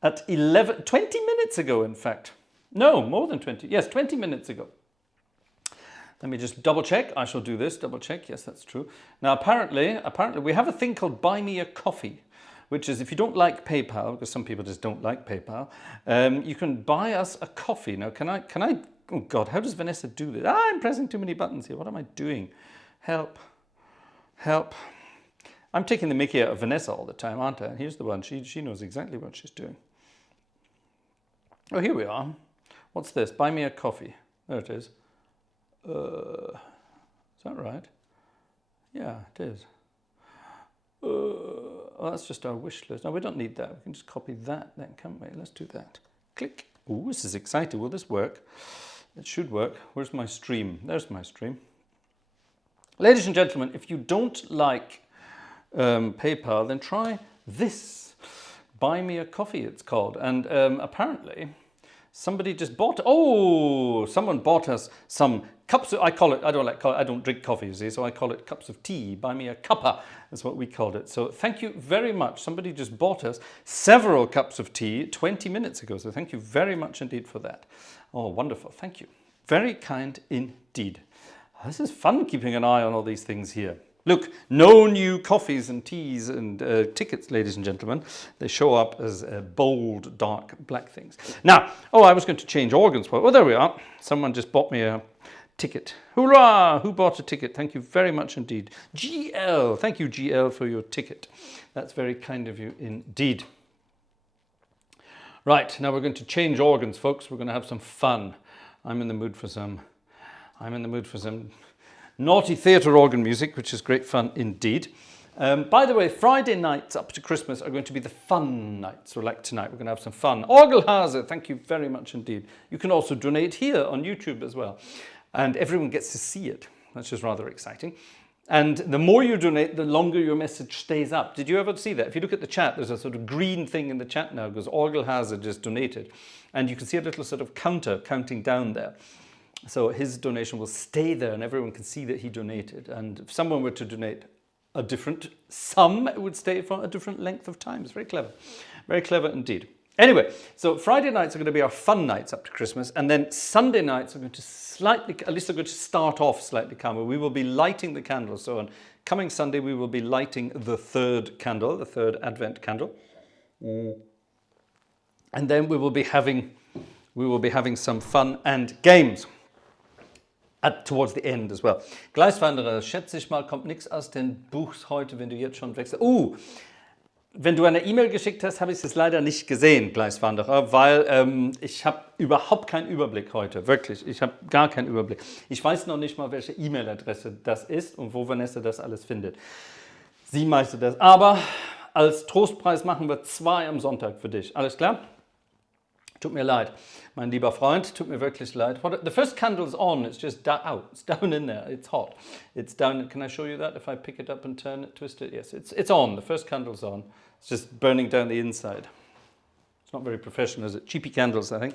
at 20 minutes ago, in fact. No, more than 20. Yes, 20 minutes ago. Let me just double check. I shall do this, double check. Yes, that's true. Now, apparently we have a thing called Buy Me a Coffee, which is if you don't like PayPal, because some people just don't like PayPal, you can buy us a coffee. Now, can I, oh God, how does Vanessa do this? I'm pressing too many buttons here. What am I doing? Help. I'm taking the mickey out of Vanessa all the time, aren't I? Here's the one. She knows exactly what she's doing. Oh, here we are. What's this? Buy me a coffee. There it is. Is that right? Yeah, it is. Oh, that's just our wish list. No, we don't need that. We can just copy that then, can't we? Let's do that. Click. Oh, this is exciting. Will this work? It should work. Where's my stream? There's my stream. Ladies and gentlemen, if you don't like PayPal, then try this. Buy Me a Coffee, it's called. And apparently, somebody just bought, someone bought us some cups of, I don't drink coffee, you see, so I call it cups of tea. Buy me a cuppa, is what we called it. So thank you very much. Somebody just bought us several cups of tea 20 minutes ago. So thank you very much indeed for that. Oh, wonderful. Thank you. Very kind indeed. This is fun keeping an eye on all these things here. Look, no new coffees and teas and tickets, ladies and gentlemen. They show up as bold, dark, black things. Now, I was going to change organs. Well, there we are. Someone just bought me a ticket. Hurrah! Who bought a ticket? Thank you very much indeed. GL. Thank you, GL, for your ticket. That's very kind of you indeed. Right, now we're going to change organs, folks. We're going to have some fun. I'm in the mood for some naughty theatre organ music, which is great fun indeed. By the way, Friday nights up to Christmas are going to be the fun nights. So like tonight, we're going to have some fun. Orgelhase, thank you very much indeed. You can also donate here on YouTube as well. And everyone gets to see it. That's just rather exciting. And the more you donate, the longer your message stays up. Did you ever see that? If you look at the chat, there's a sort of green thing in the chat now because Orgelhase just donated. And you can see a little sort of counter counting down there. So his donation will stay there and everyone can see that he donated. And if someone were to donate a different sum, it would stay for a different length of time. It's very clever. Very clever indeed. Anyway, so Friday nights are going to be our fun nights up to Christmas. And then Sunday nights are going to at least they're going to start off slightly calmer. We will be lighting the candles. So on coming Sunday, we will be lighting the third candle, the third Advent candle. And then we will be having some fun and games. Towards the end as well. Gleiswanderer, schätze ich mal, kommt nichts aus den Buchs heute, wenn du jetzt schon wechselst. Wenn du eine E-Mail geschickt hast, habe ich es leider nicht gesehen, Gleiswanderer, weil ich habe überhaupt keinen Überblick heute, wirklich. Ich habe gar keinen Überblick. Ich weiß noch nicht mal, welche E-Mail-Adresse das ist und wo Vanessa das alles findet. Sie meistert das. Aber als Trostpreis machen wir 2 am Sonntag für dich. Alles klar? Tut mir leid, mein lieber Freund, tut mir wirklich leid. The first candle's on, it's just it's down in there, it's hot. It's down, can I show you that if I pick it up and turn it, twist it? Yes, it's on, the first candle's on. It's just burning down the inside. It's not very professional, is it? Cheapy candles, I think.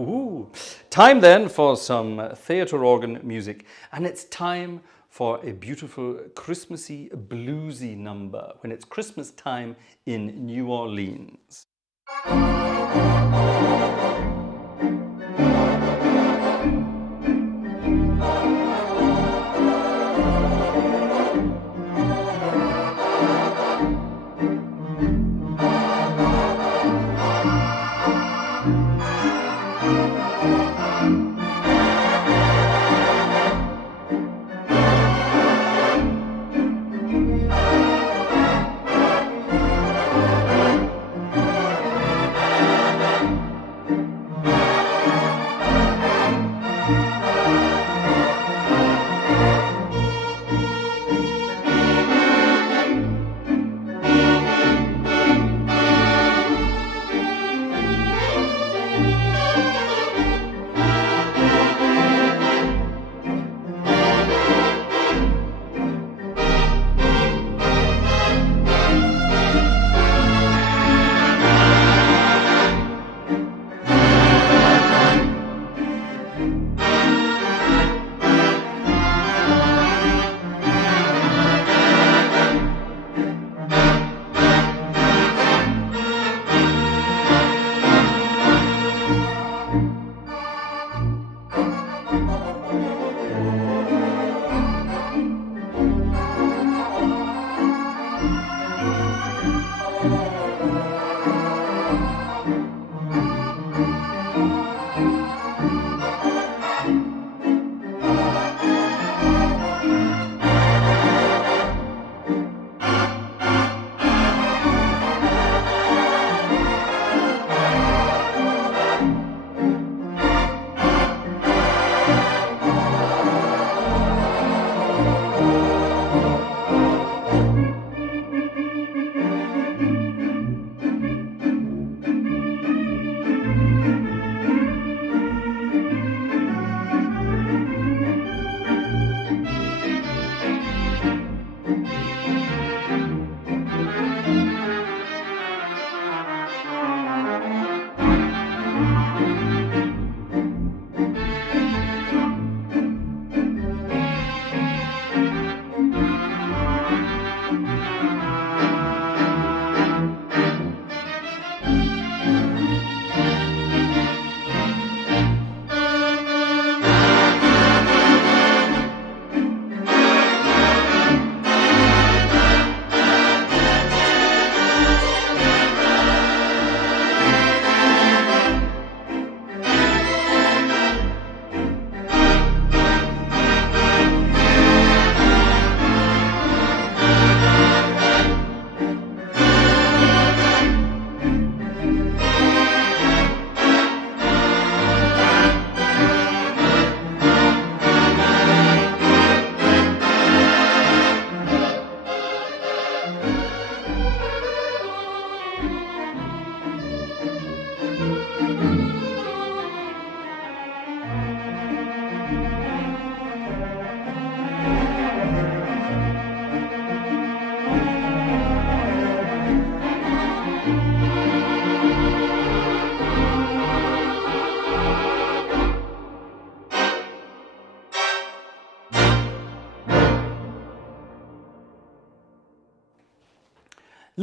Ooh. Time then for some theatre organ music. And it's time for a beautiful Christmassy, bluesy number when it's Christmas time in New Orleans.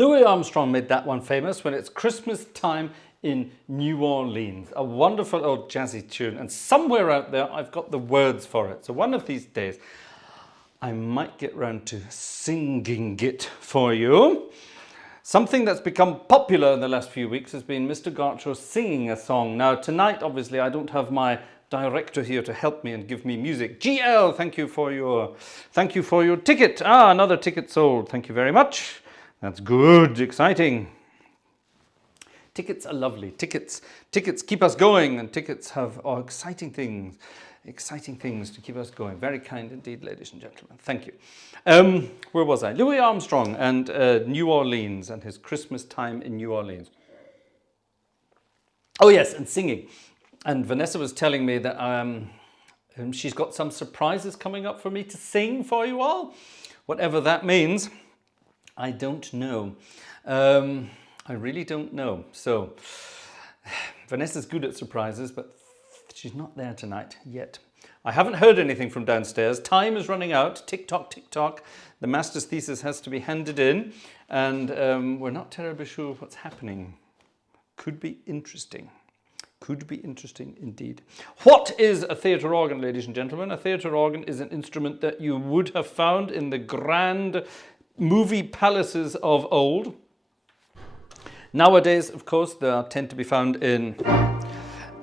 Louis Armstrong made that one famous, When It's Christmas Time in New Orleans. A wonderful old jazzy tune, and somewhere out there I've got the words for it. So one of these days I might get round to singing it for you. Something that's become popular in the last few weeks has been Mr. Gartshore singing a song. Now tonight, obviously, I don't have my director here to help me and give me music. GL, thank you for your ticket. Ah, another ticket sold. Thank you very much. That's good, exciting. Tickets are lovely. Tickets keep us going, and tickets have exciting things to keep us going. Very kind indeed, ladies and gentlemen. Thank you. Where was I? Louis Armstrong and New Orleans and his Christmas time in New Orleans. Oh yes, and singing. And Vanessa was telling me that she's got some surprises coming up for me to sing for you all. Whatever that means, I don't know. I really don't know. So, Vanessa's good at surprises, but she's not there tonight yet. I haven't heard anything from downstairs. Time is running out. Tick tock, tick tock. The master's thesis has to be handed in, and we're not terribly sure what's happening. Could be interesting. Could be interesting indeed. What is a theatre organ, ladies and gentlemen? A theatre organ is an instrument that you would have found in the grand movie palaces of old. Nowadays, of course, they tend to be found in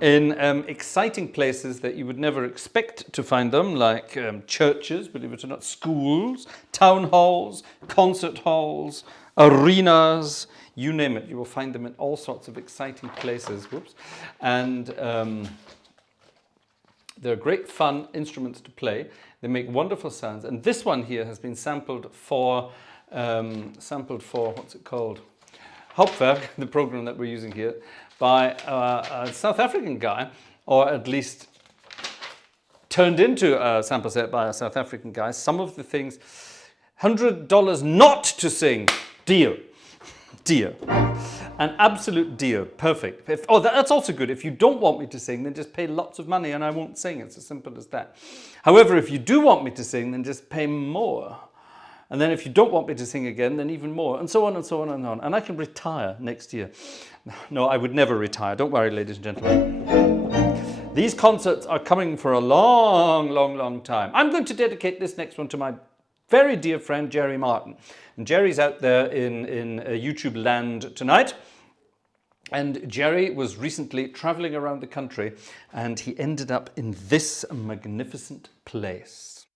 exciting places that you would never expect to find them, like churches, believe it or not, schools, town halls, concert halls, arenas, you name it. You will find them in all sorts of exciting places. Whoops. And they're great fun instruments to play. They make wonderful sounds. And this one here has been sampled for what's it called? Hauptwerk, the program that we're using here, by a South African guy, or at least turned into a sample set by a South African guy. Some of the things, $100 not to sing, deal. An absolute deal, perfect. That's also good. If you don't want me to sing, then just pay lots of money and I won't sing. It's as simple as that. However, if you do want me to sing, then just pay more. And then if you don't want me to sing again, then even more, and so on and so on and on. And I can retire next year. No, I would never retire. Don't worry, ladies and gentlemen. These concerts are coming for a long, long, long time. I'm going to dedicate this next one to my very dear friend, Jerry Martin. And Jerry's out there in YouTube land tonight. And Jerry was recently traveling around the country, and he ended up in this magnificent place.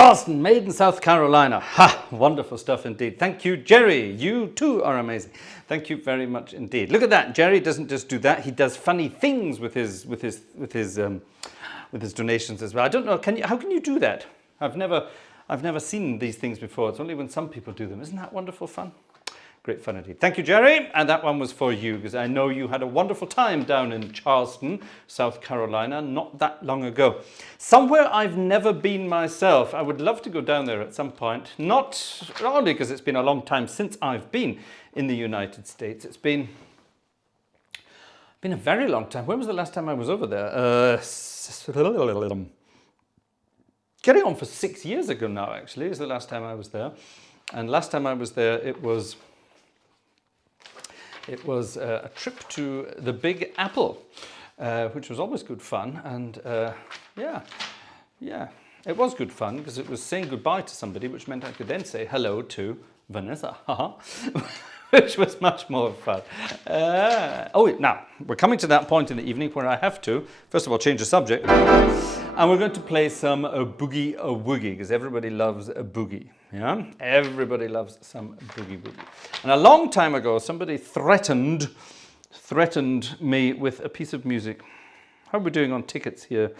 Charleston, made in South Carolina. Ha! Wonderful stuff indeed. Thank you, Jerry. You too are amazing. Thank you very much indeed. Look at that. Jerry doesn't just do that. He does funny things with his donations as well. I don't know. How can you do that? I've never seen these things before. It's only when some people do them. Isn't that wonderful fun? Great fun indeed. Thank you, Jerry. And that one was for you, because I know you had a wonderful time down in Charleston, South Carolina, not that long ago. Somewhere I've never been myself. I would love to go down there at some point. Not only because it's been a long time since I've been in the United States. It's been a very long time. When was the last time I was over there? Getting on for 6 years ago now, actually, is the last time I was there. And last time I was there, it was a trip to the Big Apple, which was always good fun. And yeah, it was good fun because it was saying goodbye to somebody, which meant I could then say hello to Vanessa, which was much more fun. Now, we're coming to that point in the evening where I have to, first of all, change the subject. And we're going to play some boogie woogie, because everybody loves a boogie. Yeah, everybody loves some boogie woogie. And a long time ago, somebody threatened me with a piece of music. How are we doing on tickets here?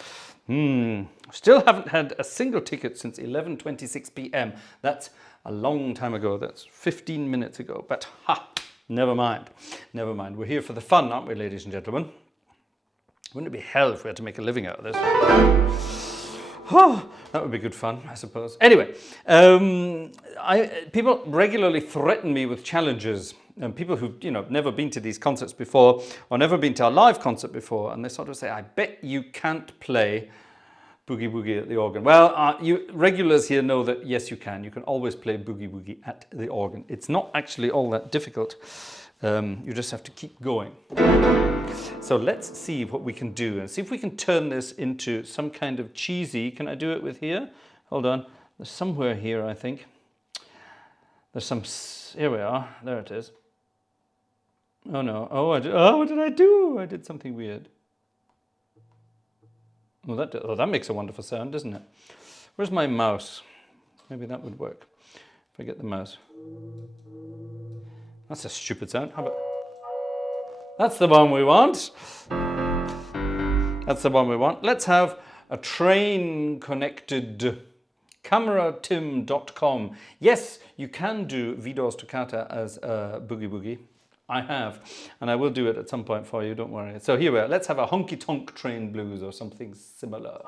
Still haven't had a single ticket since 11:26 p.m. That's a long time ago. That's 15 minutes ago. But never mind. Never mind. We're here for the fun, aren't we, ladies and gentlemen? Wouldn't it be hell if we had to make a living out of this? That would be good fun, I suppose. Anyway, people regularly threaten me with challenges. And people who've never been to these concerts before, or never been to a live concert before, and they sort of say, I bet you can't play boogie woogie at the organ. Well, you regulars here know that yes, you can. You can always play boogie woogie at the organ. It's not actually all that difficult. You just have to keep going. So let's see what we can do and see if we can turn this into some kind of cheesy. Can I do it with here? Hold on. There's somewhere here, I think. There's some. Here we are. There it is. Oh no. Oh, what did I do? I did something weird. Well, that makes a wonderful sound, doesn't it? Where's my mouse? Maybe that would work if I get the mouse. That's a stupid sound. How about... That's the one we want. That's the one we want. Let's have a train connected. CameraTim.com. Yes, you can do Vidor's Toccata as a boogie woogie. I have, and I will do it at some point for you, don't worry. So here we are. Let's have a honky tonk train blues or something similar.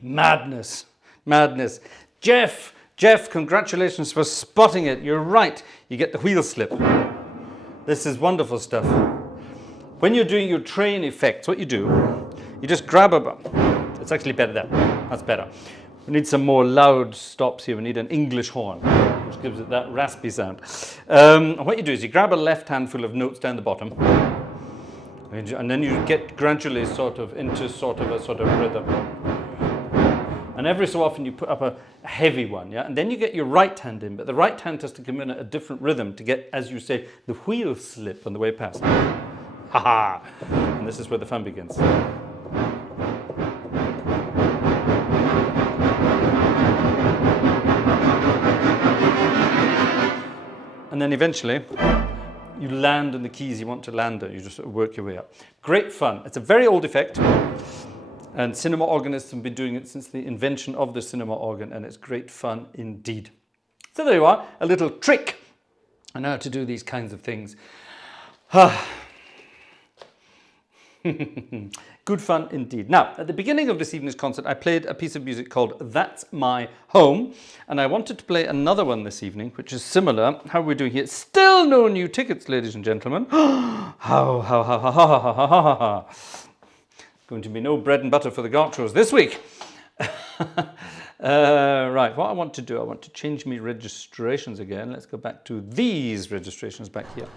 Madness. Madness. Jeff, congratulations for spotting it. You're right. You get the wheel slip. This is wonderful stuff. When you're doing your train effects, what you do, you just grab it's actually better there. That's better. We need some more loud stops here. We need an English horn, which gives it that raspy sound. What you do is you grab a left handful of notes down the bottom, and then you get gradually into a sort of rhythm. And every so often you put up a heavy one, yeah? And then you get your right hand in, but the right hand has to come in at a different rhythm to get, as you say, the wheel slip on the way past. Ha ha! And this is where the fun begins. And then eventually, you land in the keys you want to land on. You just work your way up. Great fun. It's a very old effect. And cinema organists have been doing it since the invention of the cinema organ, and it's great fun indeed. So there you are, a little trick on how to do these kinds of things. Good fun indeed. Now, at the beginning of this evening's concert, I played a piece of music called That's My Home, and I wanted to play another one this evening, which is similar. How are we doing here? Still no new tickets, ladies and gentlemen. How. Going to be no bread and butter for the Gartshores this week. Right, what I want to do, I want to change my registrations again. Let's go back to these registrations back here.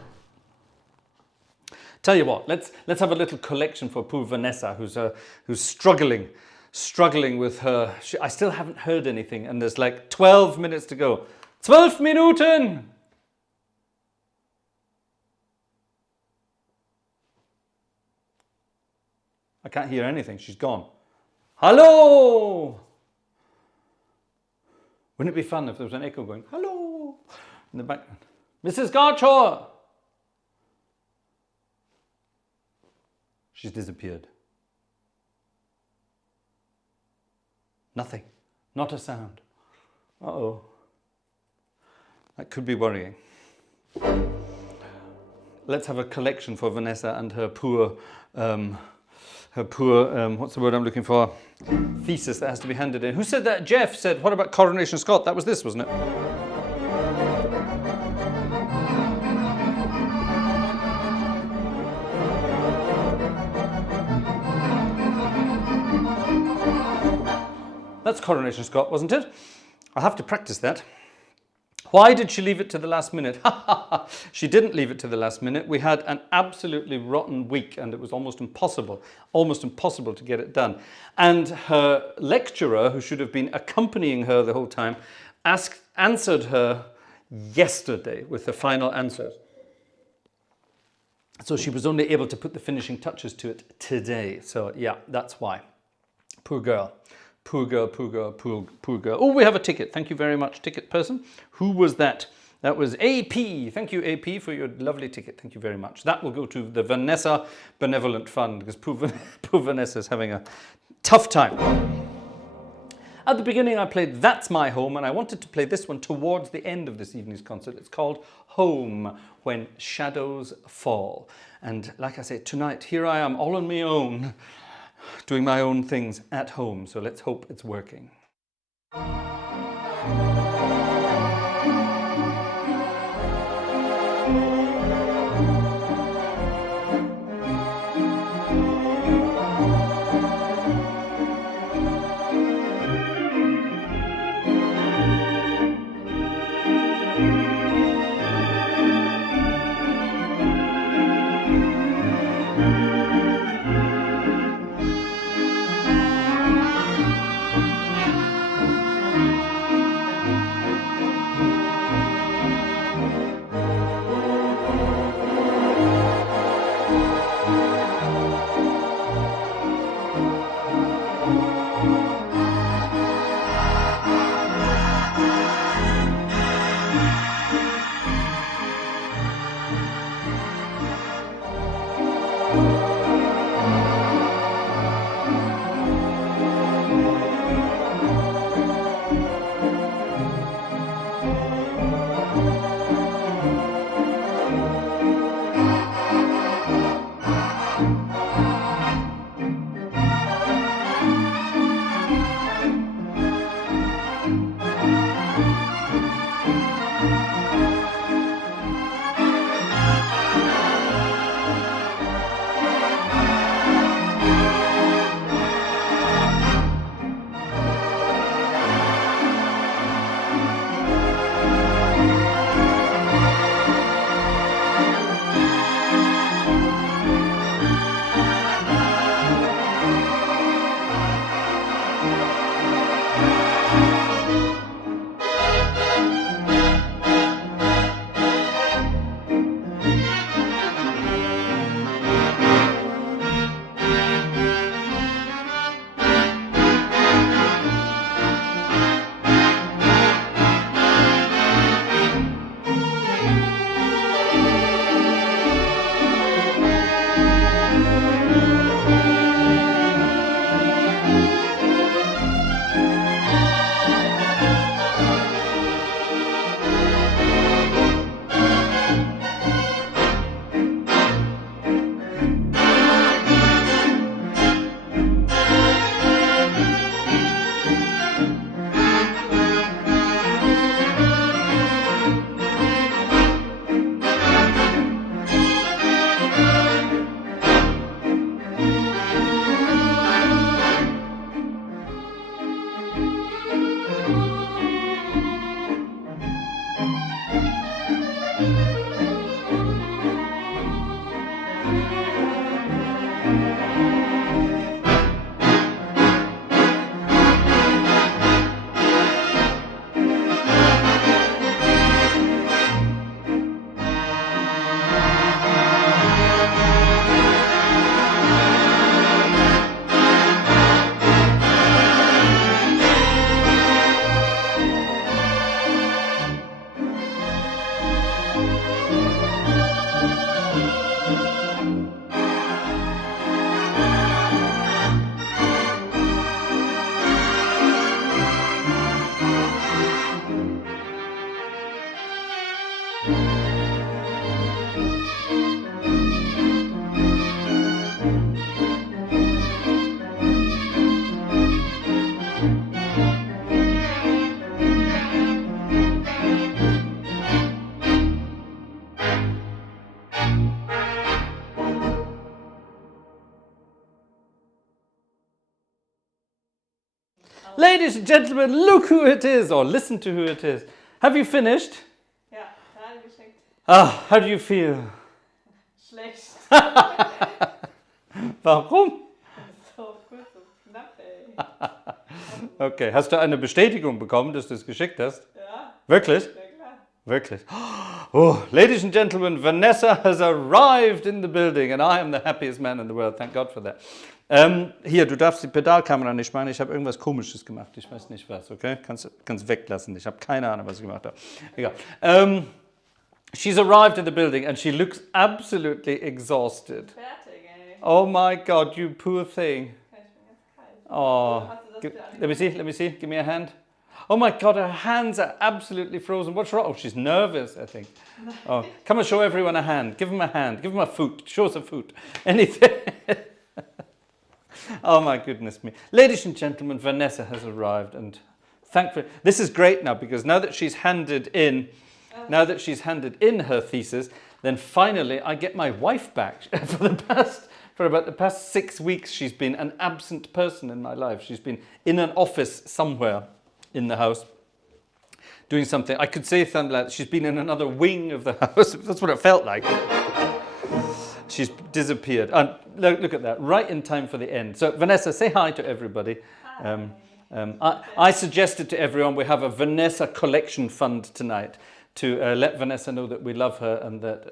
Tell you what, let's have a little collection for poor Vanessa, who's struggling with her. I still haven't heard anything, and there's like 12 minutes to go. 12 Minuten! I can't hear anything. She's gone. Hello! Wouldn't it be fun if there was an echo going, hello, in the background? Mrs. Gartshore! She's disappeared. Nothing. Not a sound. Uh-oh. That could be worrying. Let's have a collection for Vanessa and her poor, what's the word I'm looking for? Thesis that has to be handed in. Who said that? Jeff said, what about Coronation Scott? That was this, wasn't it? That's Coronation Scott, wasn't it? I'll have to practice that. Why did she leave it to the last minute? She didn't leave it to the last minute. We had an absolutely rotten week, and it was almost impossible to get it done. And her lecturer, who should have been accompanying her the whole time, answered her yesterday with the final answer. So she was only able to put the finishing touches to it today. So yeah, that's why. Poor girl. Poor girl, poor girl, poor girl. Oh, we have a ticket. Thank you very much, ticket person. Who was that? That was AP. Thank you, AP, for your lovely ticket. Thank you very much. That will go to the Vanessa Benevolent Fund, because poor Vanessa is having a tough time. At the beginning, I played That's My Home, and I wanted to play this one towards the end of this evening's concert. It's called Home, When Shadows Fall. And like I said, tonight, here I am all on my own, doing my own things at home, so let's hope it's working. Ladies and gentlemen, look who it is, or listen to who it is. Have you finished? Ja, gerade geschenkt. Ah, how do you feel? Schlecht. Warum? So kurz und knapp, ey. Okay, hast du eine Bestätigung bekommen, dass du es geschickt hast? Ja, Wirklich? ja klar. Wirklich. Oh, ladies and gentlemen, Vanessa has arrived in the building and I am the happiest man in the world. Thank God for that. Hier, du darfst die Pedalkamera nicht machen. Ich habe irgendwas Komisches gemacht. Ich weiß nicht was, okay? Kannst weglassen. Ich habe keine Ahnung, was ich gemacht habe. Egal. She's arrived in the building and she looks absolutely exhausted. Fertig, ey. Oh my God, you poor thing. Ich bin ganz kalt. Oh, Hast du das für alle let me see. Give me a hand. Oh my God, her hands are absolutely frozen. What's wrong? Oh, she's nervous, I think. Oh, come and show everyone a hand. Give them a hand. Give them a foot. Show us a foot. Anything. Oh my goodness me. Ladies and gentlemen, Vanessa has arrived and thankfully, this is great now because now that she's handed in her thesis, then finally I get my wife back. For about the past 6 weeks, she's been an absent person in my life. She's been in an office somewhere in the house doing something. I could say something like she's been in another wing of the house. That's what it felt like. She's disappeared. And look at that, right in time for the end. So Vanessa, say hi to everybody. I suggested to everyone we have a Vanessa collection fund tonight to let Vanessa know that we love her and that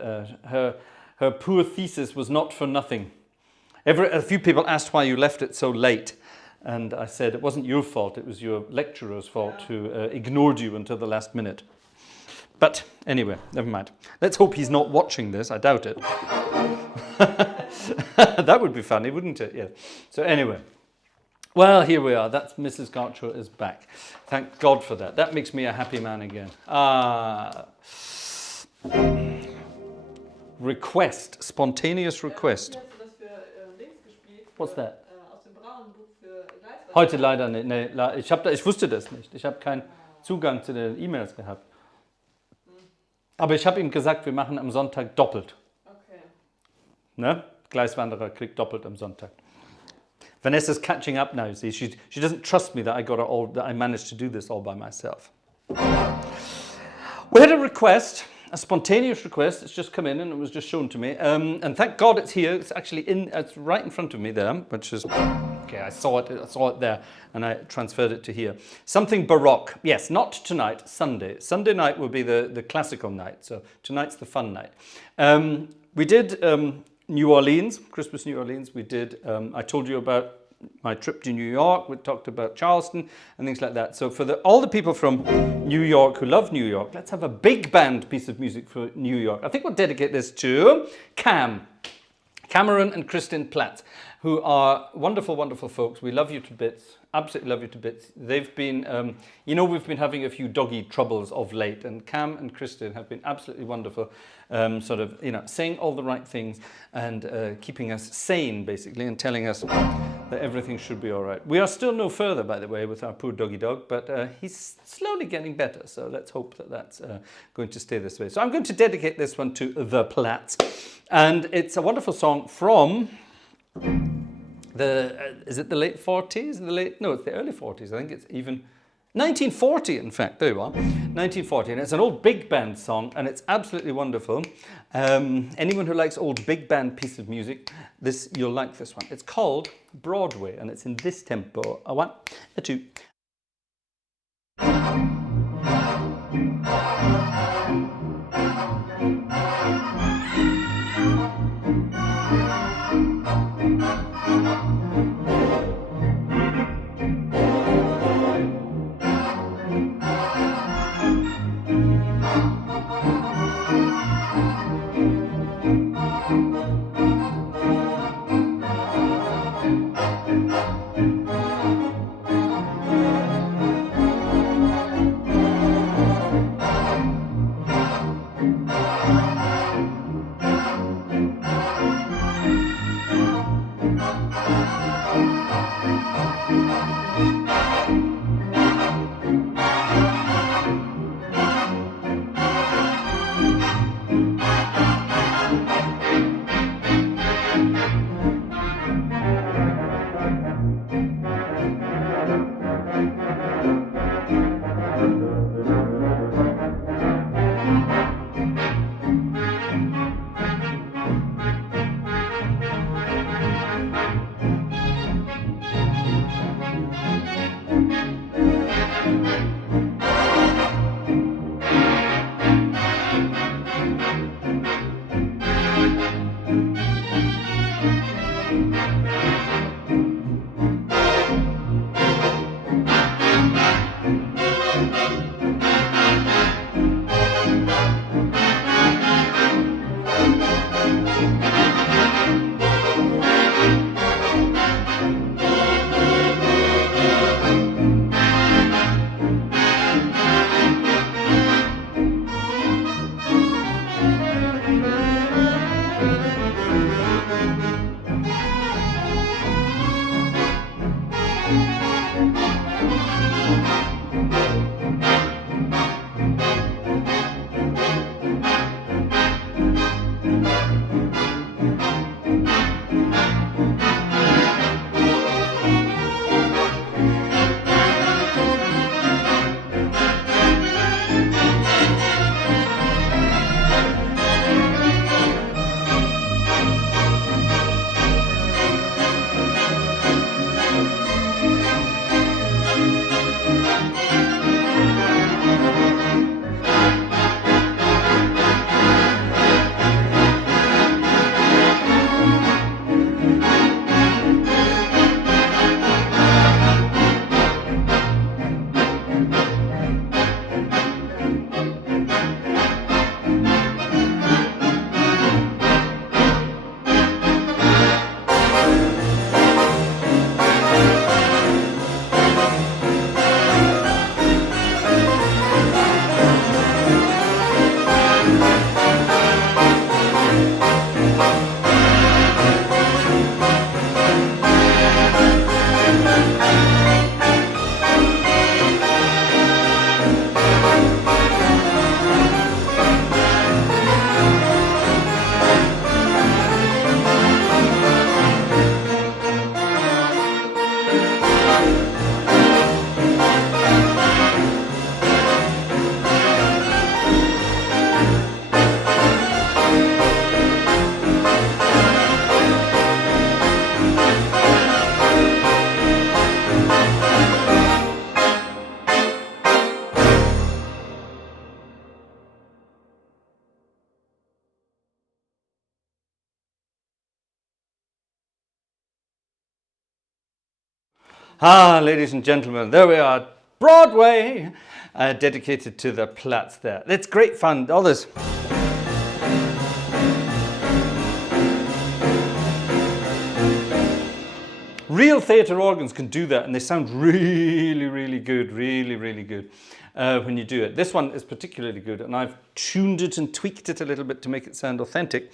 her poor thesis was not for nothing. A few people asked why you left it so late. And I said, it wasn't your fault, it was your lecturer's fault who ignored you until the last minute. But anyway, never mind. Let's hope he's not watching this, I doubt it. That would be funny, wouldn't it? Yeah. So anyway, well, here we are. That's Mrs. Gartshore is back. Thank God for that. That makes me a happy man again. Request, spontaneous request. Wie hast du das für Links gespielt? What's that? Aus dem braunen Buch für Geistreich. Heute leider nicht. Nee, ich wusste das nicht. Ich habe keinen Zugang zu den E-Mails gehabt. Aber ich habe ihm gesagt, wir machen am Sonntag doppelt. Okay. Ne? Gleiswanderer kriegt doppelt am Sonntag. Vanessa's catching up now, see. She doesn't trust me that I managed to do this all by myself. We had a request, a spontaneous request. It's just come in and it was just shown to me. And thank God it's here. It's actually it's right in front of me there, which is, okay, I saw it there and I transferred it to here. Something Baroque. Yes, not tonight, Sunday. Sunday night will be the classical night. So tonight's the fun night. We did New Orleans, Christmas New Orleans. We did, I told you about my trip to New York. We talked about Charleston and things like that. So for all the people from New York who love New York, let's have a big band piece of music for New York. I think we'll dedicate this to Cameron and Kristin Platt, who are wonderful, wonderful folks. We love you to bits, absolutely love you to bits. They've been, we've been having a few doggy troubles of late, and Cam and Kristin have been absolutely wonderful, saying all the right things and keeping us sane, basically, and telling us that everything should be all right. We are still no further, by the way, with our poor doggy dog, but he's slowly getting better, so let's hope that that's going to stay this way. So I'm going to dedicate this one to the Platts, and it's a wonderful song from is it the late 40s? No, it's the early 40s. I think it's even 1940, in fact. There you are, 1940, and it's an old big band song, and it's absolutely wonderful. Anyone who likes old big band piece of music, you'll like this one. It's called Broadway, and it's in this tempo. A 1, a 2. Ah, ladies and gentlemen, there we are. Broadway, dedicated to the Platz there. It's great fun. All this. Real theatre organs can do that, and they sound really, really good, really, really good when you do it. This one is particularly good, and I've tuned it and tweaked it a little bit to make it sound authentic,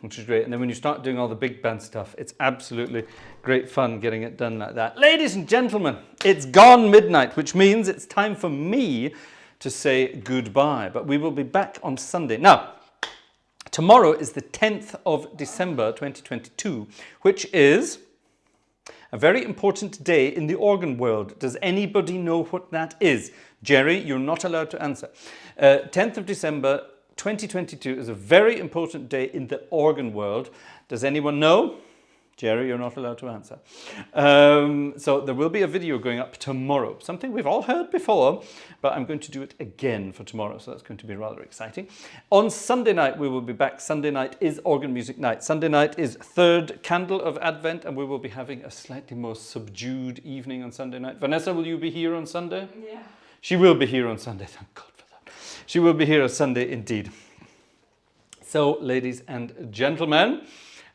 which is great. And then when you start doing all the big band stuff, it's absolutely great fun getting it done like that. Ladies and gentlemen, it's gone midnight, which means it's time for me to say goodbye. But we will be back on Sunday. Now, tomorrow is the 10th of December 2022, which is a very important day in the organ world. Does anybody know what that is? Jerry, you're not allowed to answer. 10th of December 2022 is a very important day in the organ world. Does anyone know? Jerry, you're not allowed to answer. So there will be a video going up tomorrow, something we've all heard before, but I'm going to do it again for tomorrow, so that's going to be rather exciting. On Sunday night, we will be back. Sunday night is organ music night. Sunday night is third candle of Advent, and we will be having a slightly more subdued evening on Sunday night. Vanessa, will you be here on Sunday? Yeah. She will be here on Sunday, thank God for that. She will be here on Sunday indeed. So, ladies and gentlemen,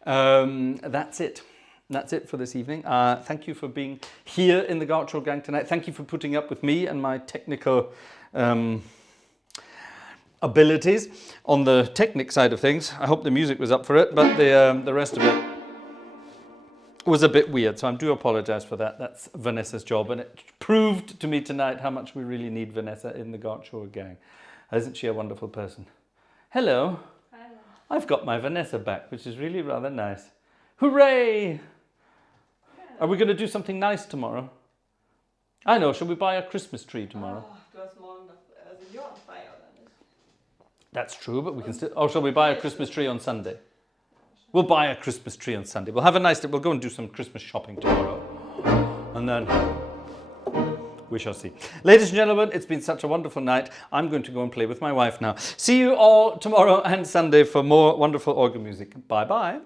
that's it. That's it for this evening. Thank you for being here in the Gartshore Gang tonight. Thank you for putting up with me and my technical abilities on the technic side of things. I hope the music was up for it, but the rest of it was a bit weird, so I do apologize for that. That's Vanessa's job, and it proved to me tonight how much we really need Vanessa in the Gartshore Gang. Isn't she a wonderful person? Hello. I've got my Vanessa back, which is really rather nice. Hooray! Yeah. Are we going to do something nice tomorrow? I know, shall we buy a Christmas tree tomorrow? Du hast morgen noch Seniorenfeier, oder nicht? That's true, but we can still... Oh, shall we buy a Christmas tree on Sunday? We'll buy a Christmas tree on Sunday. We'll have a nice day. We'll go and do some Christmas shopping tomorrow. And then... we shall see. Ladies and gentlemen, it's been such a wonderful night. I'm going to go and play with my wife now. See you all tomorrow and Sunday for more wonderful organ music. Bye-bye.